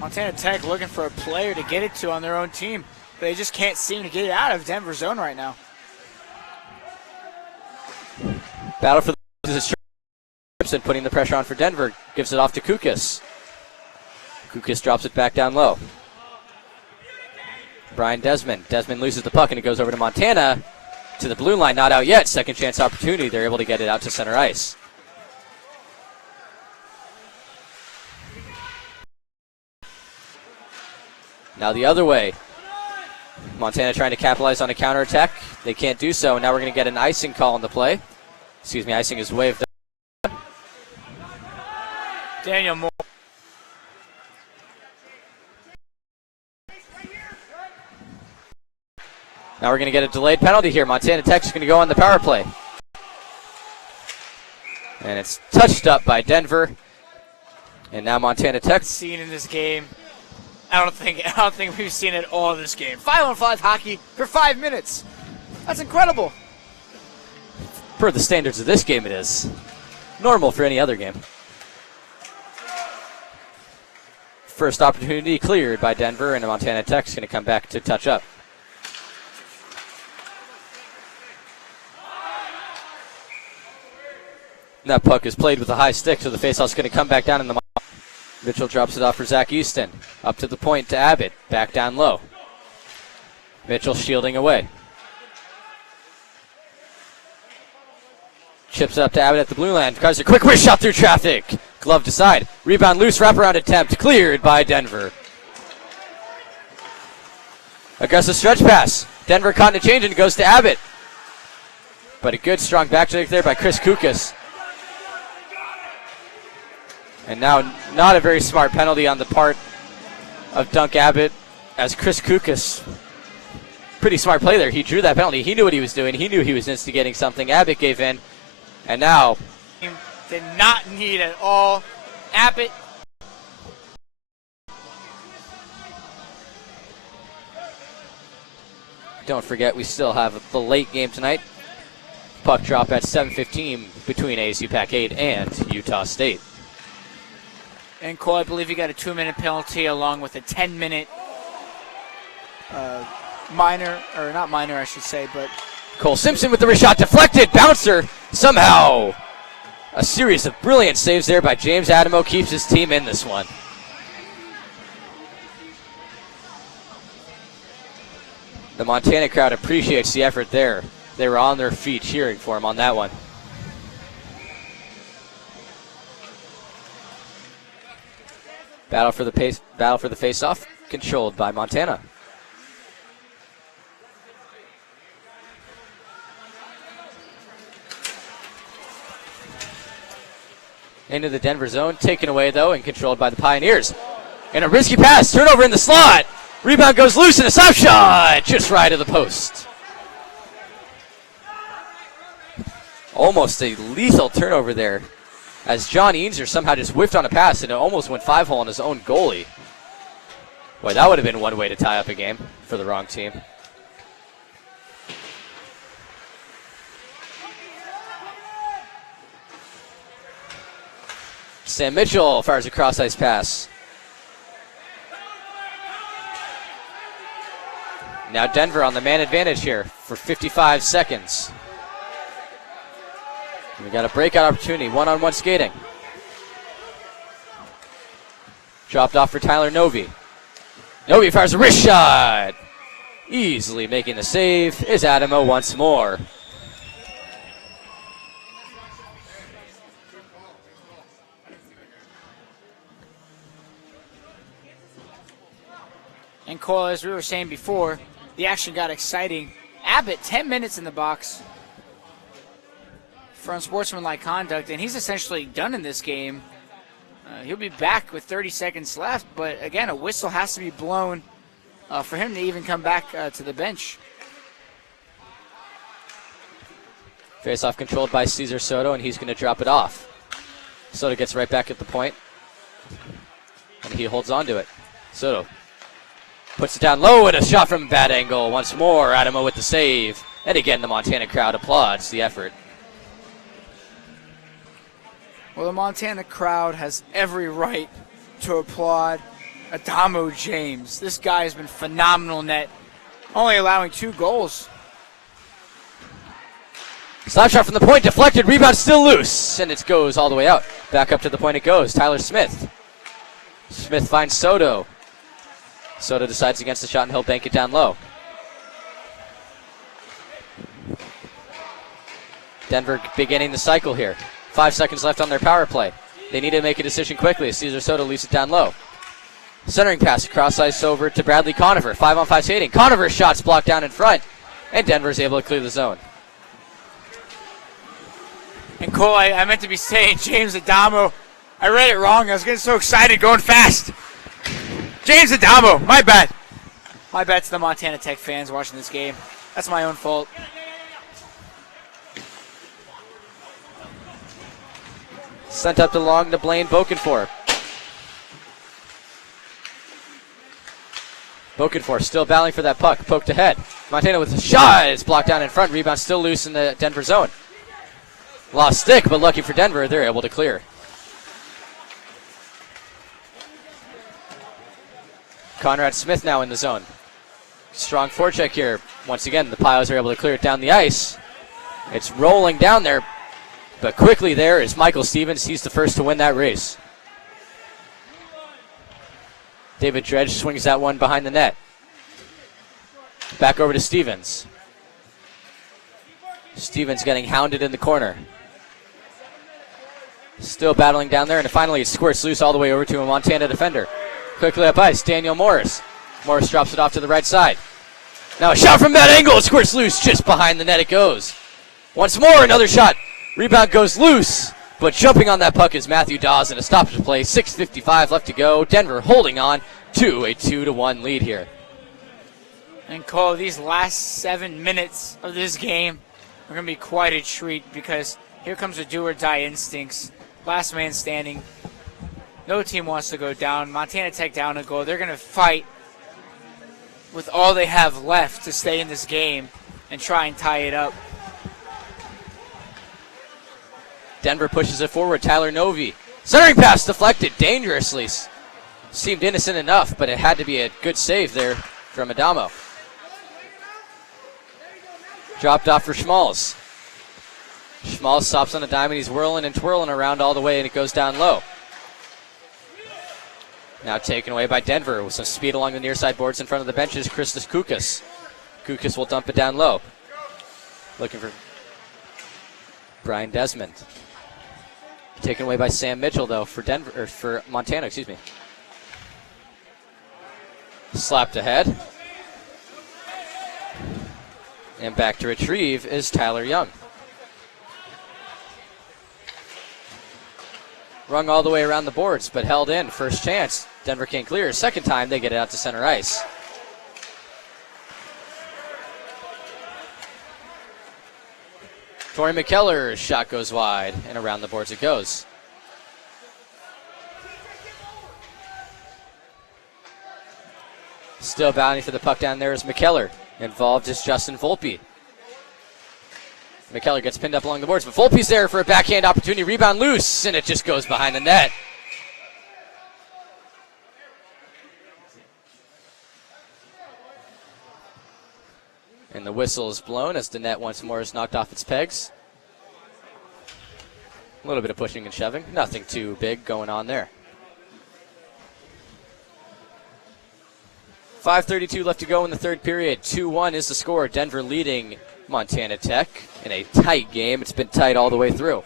Montana Tech looking for a player to get it to on their own team, but they just can't seem to get it out of Denver zone right now. Battle for the and putting the pressure on for Denver. Gives it off to Kukas. Kukas drops it back down low. Brian Desmond. Desmond loses the puck and it goes over to Montana. to the blue line, not out yet. Second chance opportunity. They're able to get it out to center ice. Now the other way. Montana trying to capitalize on a counterattack. They can't do so. Now we're going to get an icing call on the play. Excuse me, icing is waved. Daniel Moore. Now we're going to get a delayed penalty here. Montana Tech is going to go on the power play. And it's touched up by Denver. And now Montana Tech. Seen in this game. I don't think we've seen it all this game. 5-on-5 hockey for 5 minutes. That's incredible. Per the standards of this game, it is normal for any other game. First opportunity cleared by Denver, and Montana Tech's going to come back to touch up. And that puck is played with a high stick, so the faceoff's going to come back down in the. Mitchell drops it off for Zach Easton. Up to the point to Abbott. Back down low. Mitchell shielding away. Chips up to Abbott at the blue line. Tries a quick wrist shot through traffic. Glove to side. Rebound loose. Wraparound attempt. Cleared by Denver. Aggressive stretch pass. Denver caught in a change and goes to Abbott. But a good strong back check there by Chris Kukas. And now not a very smart penalty on the part of Dunk Abbott, as Chris Kukas, pretty smart play there. He drew that penalty. He knew what he was doing. He knew he was instigating something. Abbott gave in. And now did not need at all. Abbott. Don't forget, we still have the late game tonight. Puck drop at 7:15 between ASU Pac 8 and Utah State. And Cole, I believe you got a 2-minute penalty along with a 10-minute minor, or not minor, I should say, but Cole Simpson with the wrist shot deflected. Bouncer somehow. A series of brilliant saves there by James Adamo keeps his team in this one. The Montana crowd appreciates the effort there. They were on their feet cheering for him on that one. Battle for the face-off, controlled by Montana. Into the Denver zone, taken away though and controlled by the Pioneers. And a risky pass, turnover in the slot. Rebound goes loose and a stop shot, just right of the post. Almost a lethal turnover there, as John Eanser somehow just whiffed on a pass and it almost went 5-hole on his own goalie. Boy, that would have been one way to tie up a game for the wrong team. Sam Mitchell fires a cross-ice pass. Now Denver on the man advantage here for 55 seconds. We got a breakout opportunity, one-on-one skating. Dropped off for Tyler Novi. Novi fires a wrist shot. Easily making the save is Adamo once more. And Cole, as we were saying before, the action got exciting. Abbott, 10 minutes in the box for unsportsmanlike conduct, and he's essentially done in this game. He'll be back with 30 seconds left, but again, a whistle has to be blown for him to even come back to the bench. Face-off controlled by Cesar Soto, and he's going to drop it off. Soto gets right back at the point, and he holds on to it. Soto puts it down low, and a shot from a bad angle. Once more, Adamo with the save. And again, the Montana crowd applauds the effort. Well, the Montana crowd has every right to applaud Adamo James. This guy has been phenomenal net, only allowing 2 goals. Slap shot from the point, deflected, rebound still loose, and it goes all the way out. Back up to the point it goes. Tyler Smith. Smith finds Soto. Soto decides against the shot, and he'll bank it down low. Denver beginning the cycle here. 5 seconds left on their power play. They need to make a decision quickly as Cesar Soto leaves it down low. Centering pass across ice over to Bradley Conover. 5-on-5 skating. Conover's shot's blocked down in front, and Denver's able to clear the zone. And Cole, I meant to be saying James Adamo. I read it wrong. I was getting so excited going fast. James Adamo, my bad. My bad to the Montana Tech fans watching this game. That's my own fault. Sent up to long to Blaine Bokenfor. Bokenfor still battling for that puck. Poked ahead. Montana with a shot. It's blocked down in front. Rebound still loose in the Denver zone. Lost stick, but lucky for Denver, they're able to clear. Conrad Smith now in the zone. Strong forecheck here. Once again, the Pios are able to clear it down the ice. It's rolling down there, but quickly there is Michael Stevens. He's the first to win that race. David Dredge swings that one behind the net. Back over to Stevens. Stevens getting hounded in the corner. Still battling down there, and finally it squirts loose all the way over to a Montana defender. Quickly up ice, Daniel Morris. Morris drops it off to the right side. Now a shot from that angle. It squirts loose just behind the net it goes. Once more, another shot. Rebound goes loose, but jumping on that puck is Matthew Dawes in a stoppage play. 6:55 left to go. Denver holding on to a 2-1 lead here. And Cole, these last 7 minutes of this game are going to be quite a treat because here comes the do-or-die instincts. Last man standing. No team wants to go down. Montana Tech down a goal. They're going to fight with all they have left to stay in this game and try and tie it up. Denver pushes it forward. Tyler Novi. Centering pass deflected dangerously. Seemed innocent enough, but it had to be a good save there from Adamo. Dropped off for Schmalz. Schmalz stops on a dime, and he's whirling and twirling around all the way, and it goes down low. Now taken away by Denver with some speed along the near side boards in front of the benches. Christos Kukas. Kukas will dump it down low. Looking for Brian Desmond. Taken away by Sam Mitchell, though, for Denver, or for Montana, excuse me. Slapped ahead. And back to retrieve is Tyler Young. Rung all the way around the boards, but held in. First chance. Denver can't clear. Second time, they get it out to center ice. Torrey McKellar's shot goes wide, and around the boards it goes. Still bounding for the puck down there is McKellar. Involved is Justin Volpe. McKellar gets pinned up along the boards, but Volpe's there for a backhand opportunity. Rebound loose, and it just goes behind the net. And the whistle is blown as the net once more is knocked off its pegs. A little bit of pushing and shoving. Nothing too big going on there. 5:32 left to go in the third period. 2-1 is the score. Denver leading Montana Tech in a tight game. It's been tight all the way through.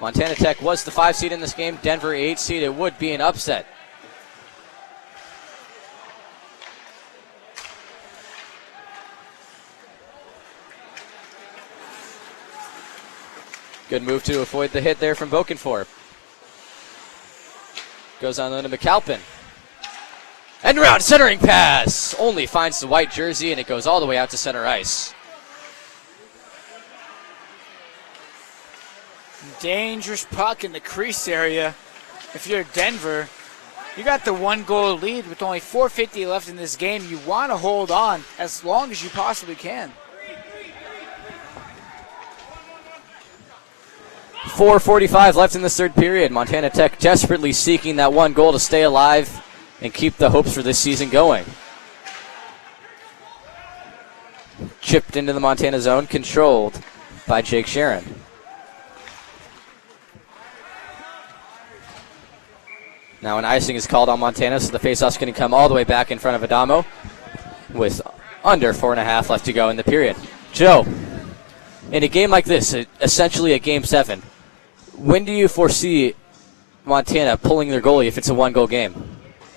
Montana Tech was the 5 seed in this game. Denver 8 seed. It would be an upset. Good move to avoid the hit there from Bokenfor. Goes on to McAlpin. And around centering pass. Only finds the white jersey, and it goes all the way out to center ice. Dangerous puck in the crease area. If you're Denver, you got the 1-goal lead with only 4:50 left in this game. You want to hold on as long as you possibly can. 4:45 left in this third period. Montana Tech desperately seeking that 1 goal to stay alive and keep the hopes for this season going. Chipped into the Montana zone, controlled by Jake Sharon. Now an icing is called on Montana, so the faceoff's going to come all the way back in front of Adamo with under 4.5 left to go in the period. Joe, in a game like this, essentially a Game 7, when do you foresee Montana pulling their goalie if it's a one-goal game?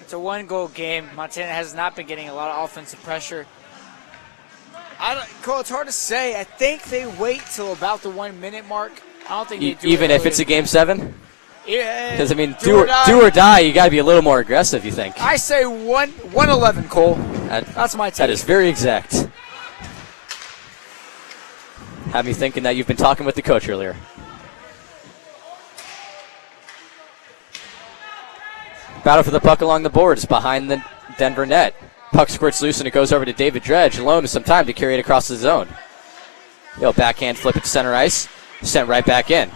It's a one-goal game. Montana has not been getting a lot of offensive pressure. Cole, it's hard to say. I think they wait till about the 1 minute mark. I don't think they do even it if it's a Game 7? Yeah. Because, I mean, do or die, you got to be a little more aggressive, you think. I say 111, Cole. That's my take. That is very exact. Have me thinking that you've been talking with the coach earlier. Battle for the puck along the boards behind the Denver net. Puck squirts loose and it goes over to David Dredge, alone with some time to carry it across the zone. He'll backhand flip it to center ice, sent right back in.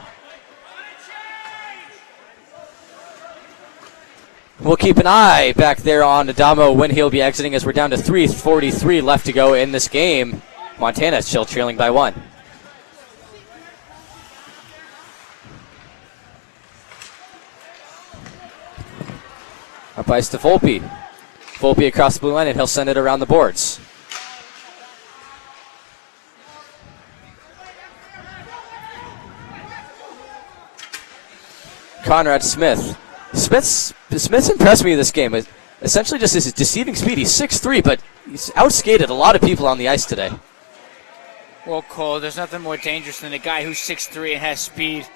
We'll keep an eye back there on Adamo when he'll be exiting, as we're down to 3:43 left to go in this game. Montana still trailing by 1. Up ice to Volpe. Volpe across the blue line, and he'll send it around the boards. Conrad Smith. Smith's impressed me this game. Essentially just his deceiving speed. He's 6'3", but he's outskated a lot of people on the ice today. Well, Cole, there's nothing more dangerous than a guy who's 6'3" and has speed.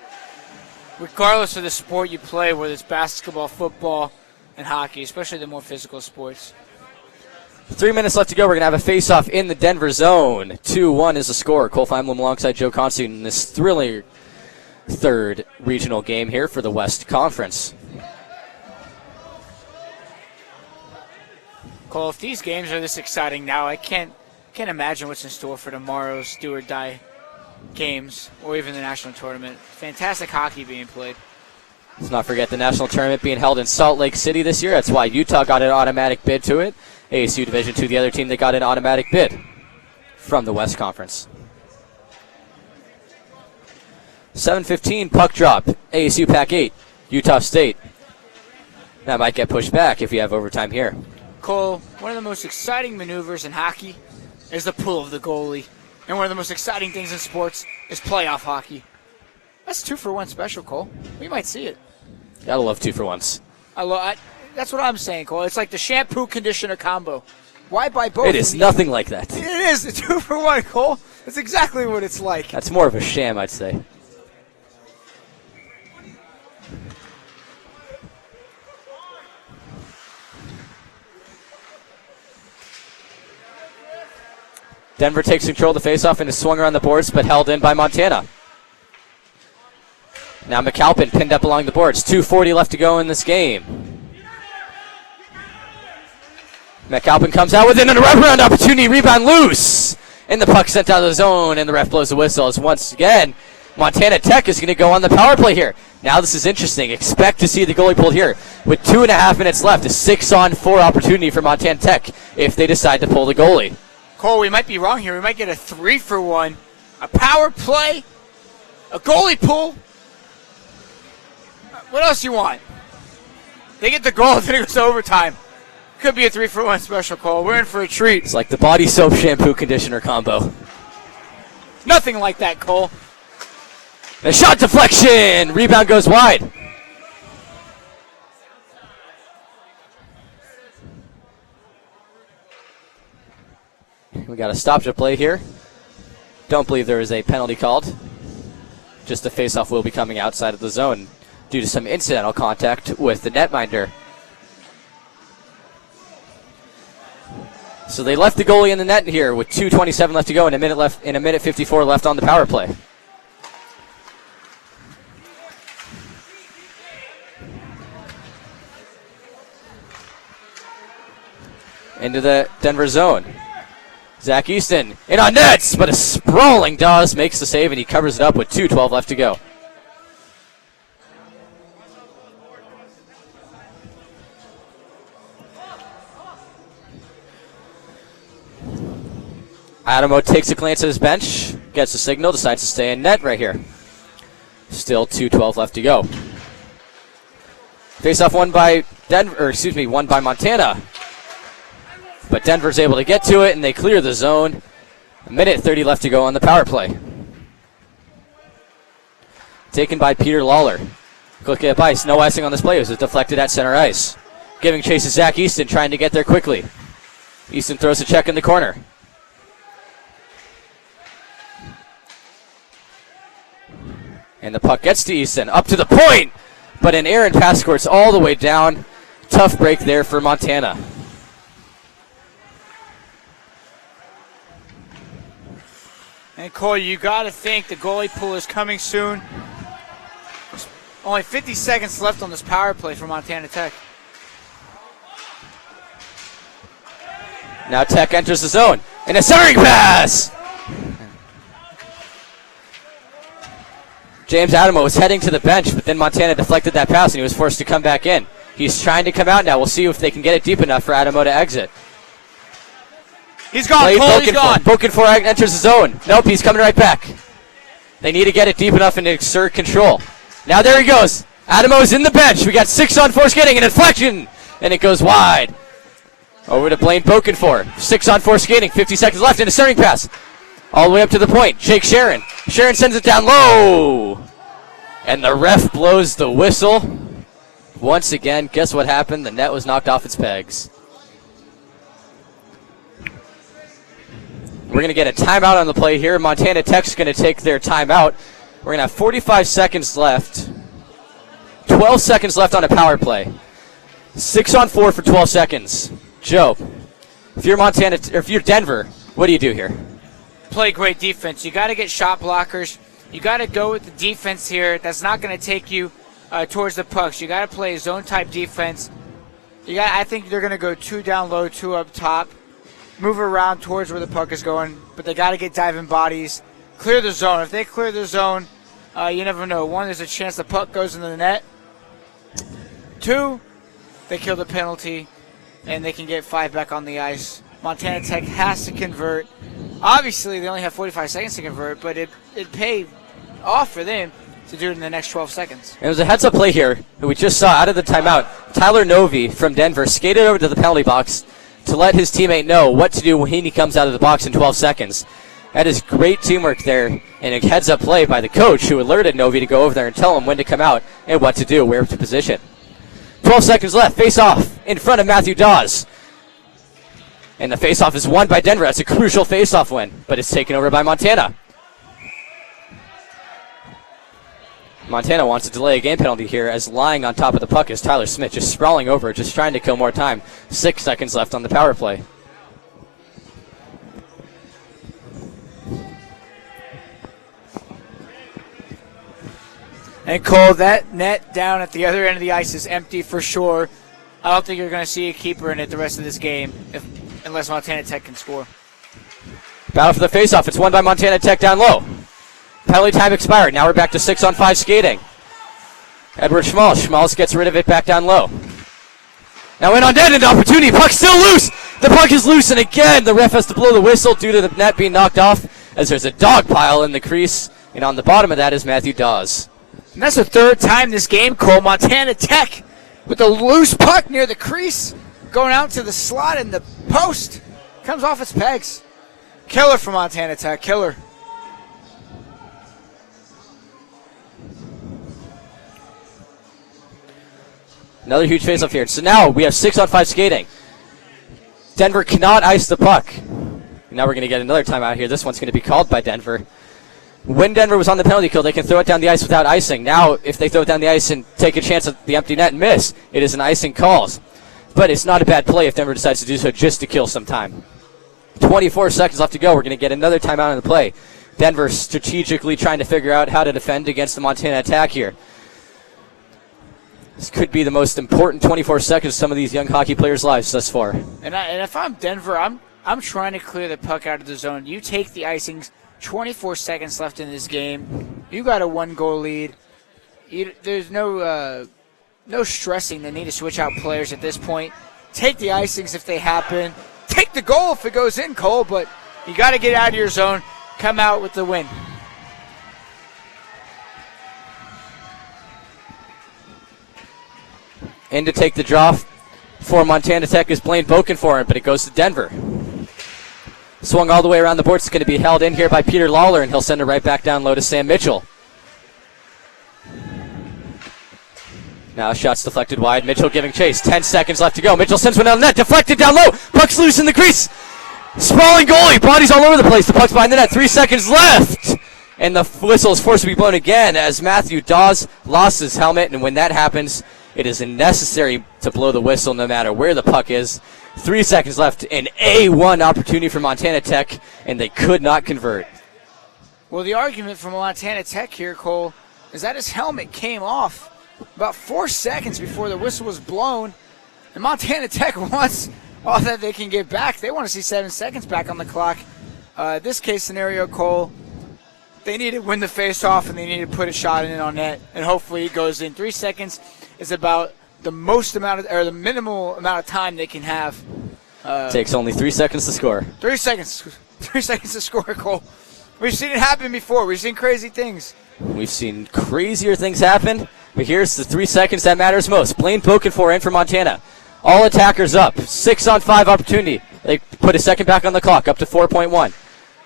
Regardless of the sport you play, whether it's basketball, football, and hockey, especially the more physical sports. 3 minutes left to go. We're going to have a face-off in the Denver zone. 2-1 is the score. Cole Feimlin alongside Joe Constantine in this thrilling third regional game here for the West Conference. Cole, if these games are this exciting now, I can't imagine what's in store for tomorrow's do or die games or even the national tournament. Fantastic hockey being played. Let's not forget the national tournament being held in Salt Lake City this year. That's why Utah got an automatic bid to it. ASU Division II, the other team that got an automatic bid from the West Conference. 7:15 puck drop. ASU Pack 8, Utah State. That might get pushed back if you have overtime here. Cole, one of the most exciting maneuvers in hockey is the pull of the goalie. And one of the most exciting things in sports is playoff hockey. That's 2-for-1 special, Cole. We might see it. Gotta love 2-for-1s. That's what I'm saying, Cole. It's like the shampoo conditioner combo. Why buy both? It is nothing like that. It is. The 2-for-1, Cole. That's exactly what it's like. That's more of a sham, I'd say. Denver takes control of the faceoff and is swung around the boards, but held in by Montana. Now McAlpin pinned up along the boards. 2:40 left to go in this game. McAlpin comes out with it, and a wraparound opportunity. Rebound loose. And the puck sent out of the zone, and the ref blows the whistle as once again Montana Tech is going to go on the power play here. Now this is interesting. Expect to see the goalie pulled here. With 2.5 minutes left, a 6-on-4 opportunity for Montana Tech if they decide to pull the goalie. Cole, we might be wrong here. We might get a 3-for-1, a power play, a goalie pull. What else you want? They get the goal, then it goes to overtime. Could be a 3-for-1 special, Cole. We're in for a treat. It's like the body soap shampoo conditioner combo. Nothing like that, Cole. A shot deflection. Rebound goes wide. We got a stop to play here. Don't believe there is a penalty called. Just the faceoff will be coming outside of the zone due to some incidental contact with the netminder. So they left the goalie in the net here with 2:27 left to go and a minute 54 left on the power play. Into the Denver zone. Zach Easton in on nets, but a sprawling Dawes makes the save and he covers it up with 2:12 left to go. Adamo takes a glance at his bench, gets the signal, decides to stay in net right here. Still 2:12 left to go. Face-off won by won by Montana. But Denver's able to get to it, and they clear the zone. A minute 30 left to go on the power play. Taken by Peter Lawler. Click up ice. No icing on this play. It was deflected at center ice. Giving chase to Zach Easton, trying to get there quickly. Easton throws a check in the corner. And the puck gets to Easton. Up to the point! But an errant pass squirts all the way down. Tough break there for Montana. And Cole, you got to think the goalie pull is coming soon. Only 50 seconds left on this power play for Montana Tech. Now Tech enters the zone. And a centering pass! James Adamo was heading to the bench, but then Montana deflected that pass and he was forced to come back in. He's trying to come out now. We'll see if they can get it deep enough for Adamo to exit. He's gone, Cole, he's gone. Bokenfour enters the zone. Nope, he's coming right back. They need to get it deep enough and exert control. Now there he goes. Adamo's in the bench. We got 6-on-4 skating, an inflection, and it goes wide. Over to Blaine Bokenfour. 6-on-4 skating, 50 seconds left, and a centering pass. All the way up to the point. Jake Sharon. Sharon sends it down low. And the ref blows the whistle. Once again, guess what happened? The net was knocked off its pegs. We're going to get a timeout on the play here. Montana Tech's going to take their timeout. We're going to have 45 seconds left. 12 seconds left on a power play. 6-on-4 for 12 seconds. Joe, if you're Denver, what do you do here? Play great defense. You got to get shot blockers. You got to go with the defense here. That's not going to take you towards the pucks. You got to play zone type defense. I think they're going to go 2 down low, 2 up top. Move around towards where the puck is going, but they got to get diving bodies. Clear the zone. If they clear the zone, you never know. 1, there's a chance the puck goes into the net. 2, they kill the penalty, and they can get 5 back on the ice. Montana Tech has to convert. Obviously, they only have 45 seconds to convert, but it'd pay off for them to do it in the next 12 seconds. It was a heads-up play here, who we just saw out of the timeout. Tyler Novi from Denver skated over to the penalty box to let his teammate know what to do when he comes out of the box in 12 seconds. That is great teamwork there, and a heads-up play by the coach who alerted Novi to go over there and tell him when to come out and what to do, where to position. 12 seconds left, face-off in front of Matthew Dawes. And the face-off is won by Denver. That's a crucial face-off win, but it's taken over by Montana. Montana wants to delay a game penalty here, as lying on top of the puck is Tyler Smith, just sprawling over, just trying to kill more time. 6 seconds left on the power play. And Cole, that net down at the other end of the ice is empty for sure. I don't think you're going to see a keeper in it the rest of this game, unless Montana Tech can score. Battle for the faceoff. It's won by Montana Tech down low. Penalty time expired. Now we're back to 6-on-5 skating. Edward Schmalz. Schmalz gets rid of it back down low. Now in on dead, an opportunity. Puck still loose. The puck is loose, and again the ref has to blow the whistle due to the net being knocked off, as there's a dog pile in the crease, and on the bottom of that is Matthew Dawes. And that's the 3rd time this game, Cole. Montana Tech with a loose puck near the crease, going out to the slot in the post. Comes off its pegs. Killer for Montana Tech, killer. Another huge faceoff here. So now we have 6-on-5 skating. Denver cannot ice the puck. Now we're going to get another timeout here. This one's going to be called by Denver. When Denver was on the penalty kill, they can throw it down the ice without icing. Now, if they throw it down the ice and take a chance at the empty net and miss, it is an icing calls. But it's not a bad play if Denver decides to do so just to kill some time. 24 seconds left to go. We're going to get another timeout on the play. Denver strategically trying to figure out how to defend against the Montana attack here. This could be the most important 24 seconds of some of these young hockey players' lives thus far. And if I'm Denver, I'm trying to clear the puck out of the zone. You take the icings. 24 seconds left in this game. You got a 1-goal lead. There's no stressing the need to switch out players at this point. Take the icings if they happen. Take the goal if it goes in, Cole, but you got to get out of your zone. Come out with the win. In to take the draw for Montana Tech is Blaine Bokenfour, but it goes to Denver. Swung all the way around the board. It's going to be held in here by Peter Lawler, and he'll send it right back down low to Sam Mitchell. Now shots deflected wide. Mitchell giving chase. 10 seconds left to go. Mitchell sends one on the net. Deflected down low. Puck's loose in the crease. Sprawling goalie. Bodies all over the place. The puck's behind the net. 3 seconds left. And the whistle is forced to be blown again as Matthew Dawes lost his helmet. And when that happens, it is necessary to blow the whistle no matter where the puck is. 3 seconds left. An A1 opportunity for Montana Tech, and they could not convert. Well, the argument from Montana Tech here, Cole, is that his helmet came off about 4 seconds before the whistle was blown. And Montana Tech wants all that they can get back. They want to see 7 seconds back on the clock. This case scenario, Cole, they need to win the face-off and they need to put a shot in on net, and hopefully it goes in. 3 seconds is about the the minimal amount of time they can have. Takes only 3 seconds to score. 3 seconds. 3 seconds to score, Cole. We've seen it happen before. We've seen crazy things. We've seen crazier things happen, but here's the 3 seconds that matters most. Blaine Bokenfour in for Montana. All attackers up. 6-on-5 opportunity. They put a second back on the clock, up to 4.1.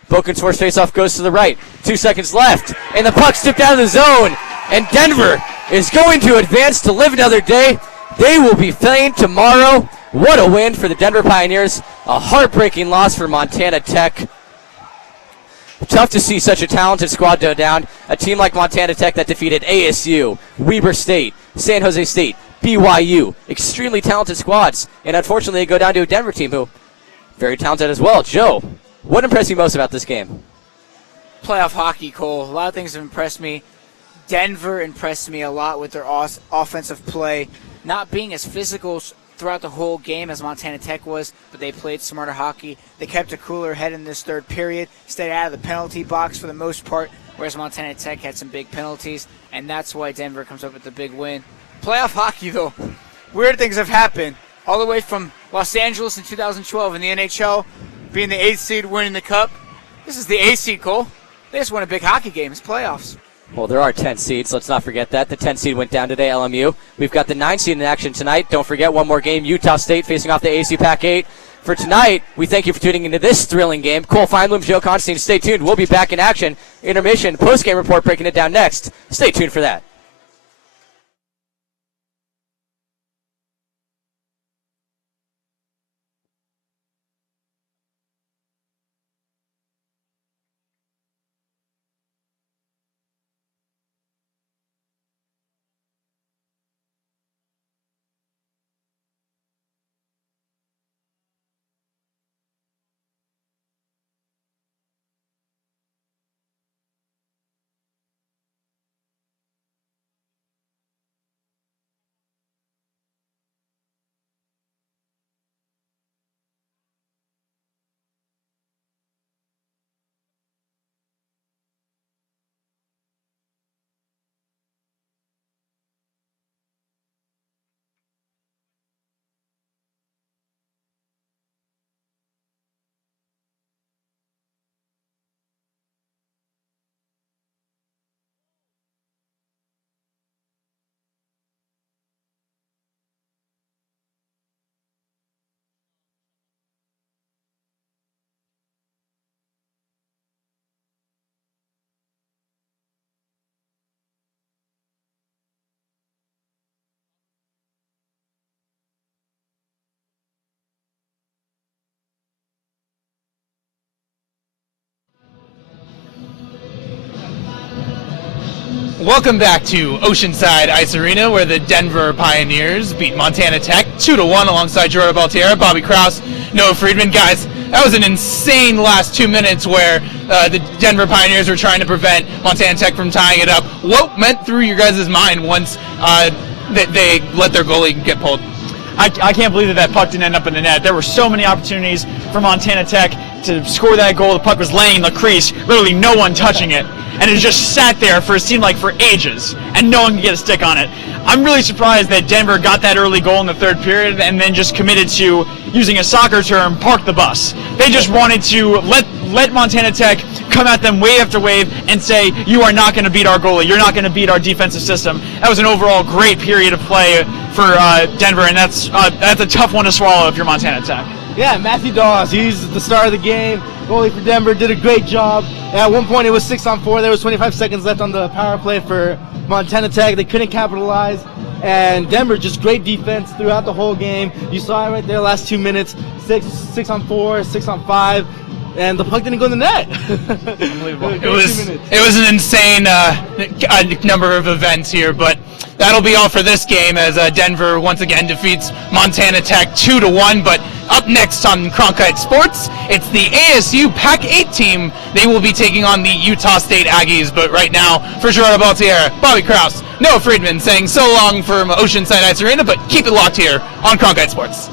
Bokenfour's faceoff goes to the right. 2 seconds left, and the puck tipped out of the zone, and Denver is going to advance to live another day. They will be playing tomorrow. What a win for the Denver Pioneers. A heartbreaking loss for Montana Tech. Tough to see such a talented squad go down. A team like Montana Tech that defeated ASU, Weber State, San Jose State, BYU. Extremely talented squads. And unfortunately, they go down to a Denver team who very talented as well. Joe, what impressed you most about this game? Playoff hockey, Cole. A lot of things have impressed me. Denver impressed me a lot with their offensive play. Not being as physical throughout the whole game as Montana Tech was, but they played smarter hockey. They kept a cooler head in this third period, stayed out of the penalty box for the most part, whereas Montana Tech had some big penalties, and that's why Denver comes up with the big win. Playoff hockey, though, weird things have happened. All the way from Los Angeles in 2012 in the NHL, being the 8th seed, winning the Cup. This is the 8th seed, Cole. They just won a big hockey game. It's playoffs. Well, there are 10 seeds. Let's not forget that. The 10 seed went down today, LMU. We've got the 9 seed in action tonight. Don't forget one more game, Utah State facing off the AC Pac 8. For tonight, we thank you for tuning into this thrilling game. Cole Feinblum, Joe Constantine, stay tuned. We'll be back in action. Intermission, post-game report breaking it down next. Stay tuned for that. Welcome back to Oceanside Ice Arena, where the Denver Pioneers beat Montana Tech 2-1 alongside Gerardo Baltier, Bobby Krause, Noah Friedman. Guys, that was an insane last 2 minutes where the Denver Pioneers were trying to prevent Montana Tech from tying it up. What went through your guys' mind once they let their goalie get pulled? I can't believe that puck didn't end up in the net. There were so many opportunities for Montana Tech to score that goal. The puck was laying in the crease, literally no one touching it. And it just sat there for, it seemed like, for ages, and no one could get a stick on it. I'm really surprised that Denver got that early goal in the third period and then just committed to, using a soccer term, park the bus. They just wanted to let Montana Tech come at them wave after wave and say, you are not going to beat our goalie, you're not going to beat our defensive system. That was an overall great period of play for Denver, and that's a tough one to swallow if you're Montana Tech. Yeah, Matthew Dawes, he's the star of the game. goalie for Denver, did a great job. At one point, it was 6-on-4. There was 25 seconds left on the power play for Montana Tech. They couldn't capitalize. And Denver, just great defense throughout the whole game. You saw it right there, last 2 minutes, 6-on-4, 6-on-5. And the puck didn't go in the net. Unbelievable. It was an insane number of events here, but that'll be all for this game as Denver once again defeats Montana Tech 2-1. But up next on Cronkite Sports, it's the ASU Pac-8 team. They will be taking on the Utah State Aggies. But right now, for Gerardo Baltier, Bobby Krause, Noah Friedman saying so long from Oceanside Ice Arena, but keep it locked here on Cronkite Sports.